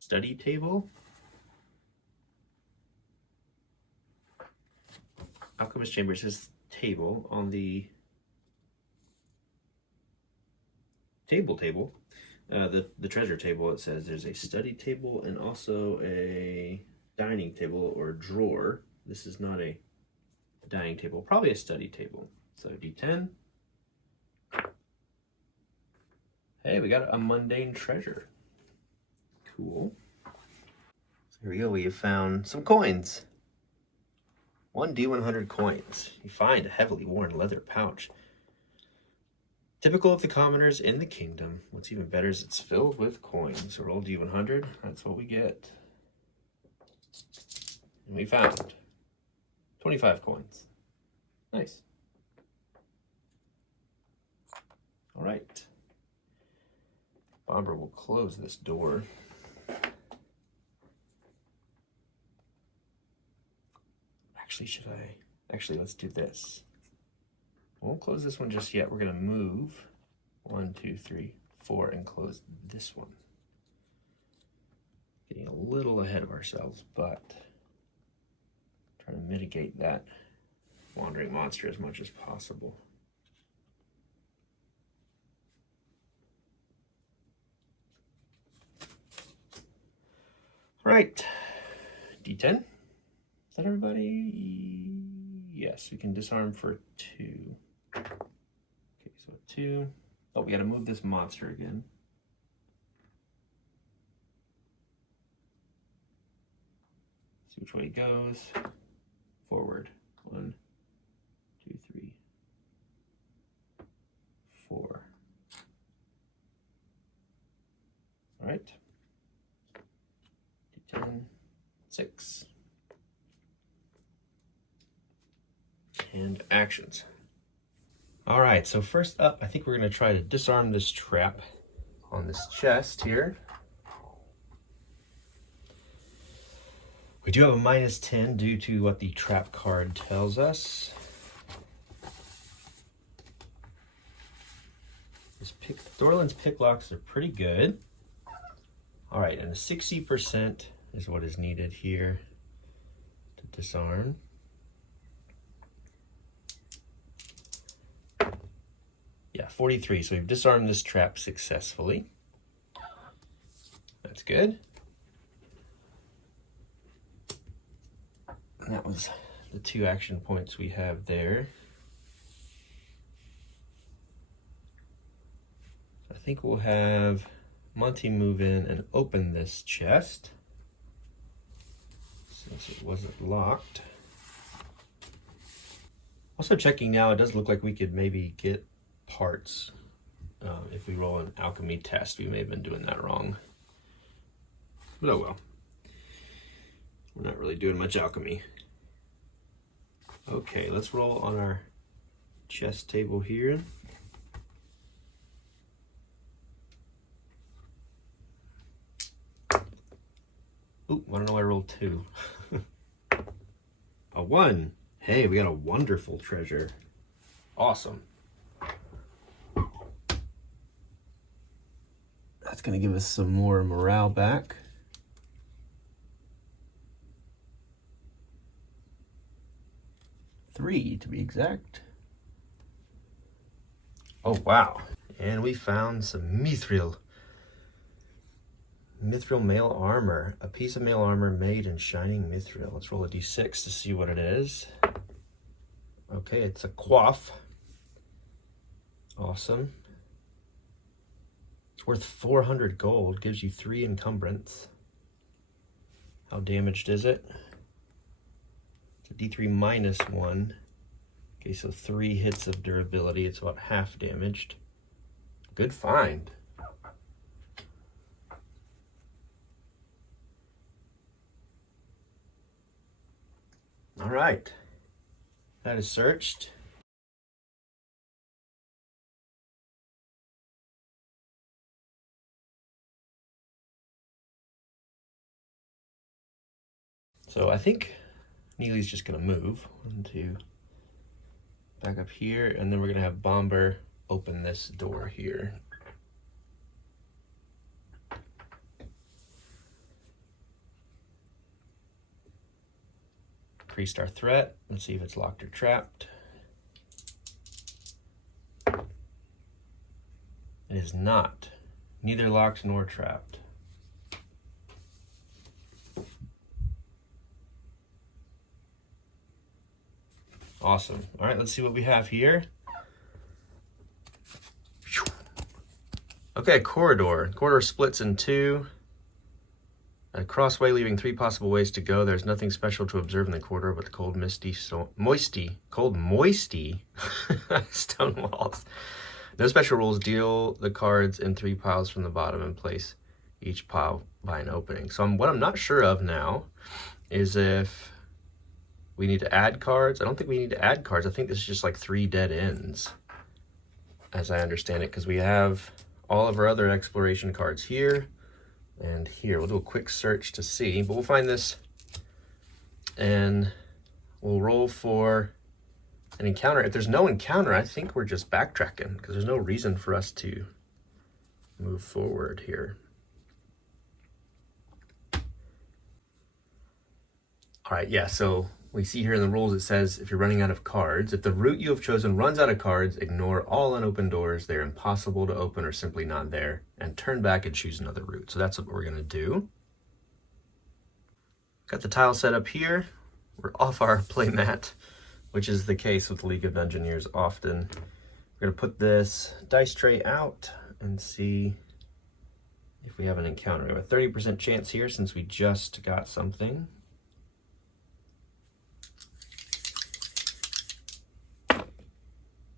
Study table. Alchemist chamber says table on the table. The treasure table, it says there's a study table and also a dining table or drawer. This is not a dining table, probably a study table. So D10. Hey, we got a mundane treasure. Cool. So here we go. We have found some coins. 1 D100 coins. You find a heavily worn leather pouch. Typical of the commoners in the kingdom. What's even better is it's filled with coins. So roll D100, that's what we get. And we found 25 coins. Nice. All right. Bomber will close this door. Actually, let's do this. I won't close this one just yet. We're gonna move 1, 2, 3, 4 and close this one. Getting a little ahead of ourselves, but trying to mitigate that wandering monster as much as possible. All right, D10. Is that everybody? Yes, we can disarm for 2. Okay, so 2. Oh, we gotta move this monster again. See which way he goes. Forward. 1, 2, 3, 4. All right. D10, 6. And actions. All right, so first up, I think we're gonna try to disarm this trap on this chest here. We do have a -10 due to what the trap card tells us. Dorland's picklocks are pretty good. All right, and a 60% is what is needed here to disarm. Yeah, 43, so we've disarmed this trap successfully. That's good. And that was the 2 action points we have there. I think we'll have Monty move in and open this chest since it wasn't locked. Also checking now, it does look like we could maybe get parts if we roll an alchemy test. We may have been doing that wrong, but oh well. We're not really doing much alchemy. Okay, let's roll on our chest table here. Ooh, I don't know why I rolled 2. A 1. Hey, we got a wonderful treasure. Awesome. That's gonna give us some more morale back. Three to be exact. Oh wow. And we found some mithril. Mithril mail armor. A piece of mail armor made in shining mithril. Let's roll a d6 to see what it is. Okay, it's a coif. Awesome. It's worth 400 gold. Gives you 3 encumbrance. How damaged is it? It's a d3 -1. Okay, so 3 hits of durability. It's about half damaged. Good find. All right, that is searched. So I think Neely's just gonna move. 1, 2, back up here, and then we're gonna have Bomber open this door here. Increased our threat. Let's see if it's locked or trapped. It is not. Neither locked nor trapped. Awesome. All right, let's see what we have here. Okay, corridor. Corridor splits in 2. A crossway leaving 3 possible ways to go. There's nothing special to observe in the corridor but the cold moisty stone walls. No special rules. Deal the cards in 3 piles from the bottom and place each pile by an opening. So what I'm not sure of now is if we need to add cards. I don't think we need to add cards. I think this is just like 3 dead ends, as I understand it, because we have all of our other exploration cards here and here. We'll do a quick search to see, but we'll find this and we'll roll for an encounter. If there's no encounter, I think we're just backtracking because there's no reason for us to move forward here. All right, yeah, so we see here in the rules it says if you're running out of cards, if the route you have chosen runs out of cards, ignore all unopened doors. They're impossible to open or simply not there, and turn back and choose another route. So that's what we're gonna do. Got the tile set up here. We're off our play mat, which is the case with League of Dungeoneers often. We're gonna put this dice tray out and see if we have an encounter. We have a 30% chance here since we just got something.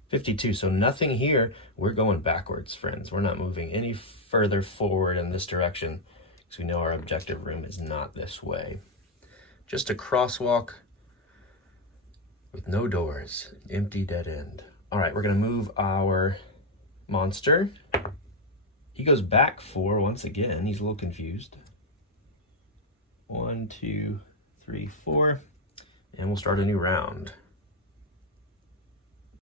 52, so nothing here. We're going backwards, friends. We're not moving any further forward in this direction because we know our objective room is not this way. Just a crosswalk with no doors, empty dead end. All right, we're gonna move our monster. He goes back 4 once again. He's a little confused. 1, 2, 3, 4, and we'll start a new round.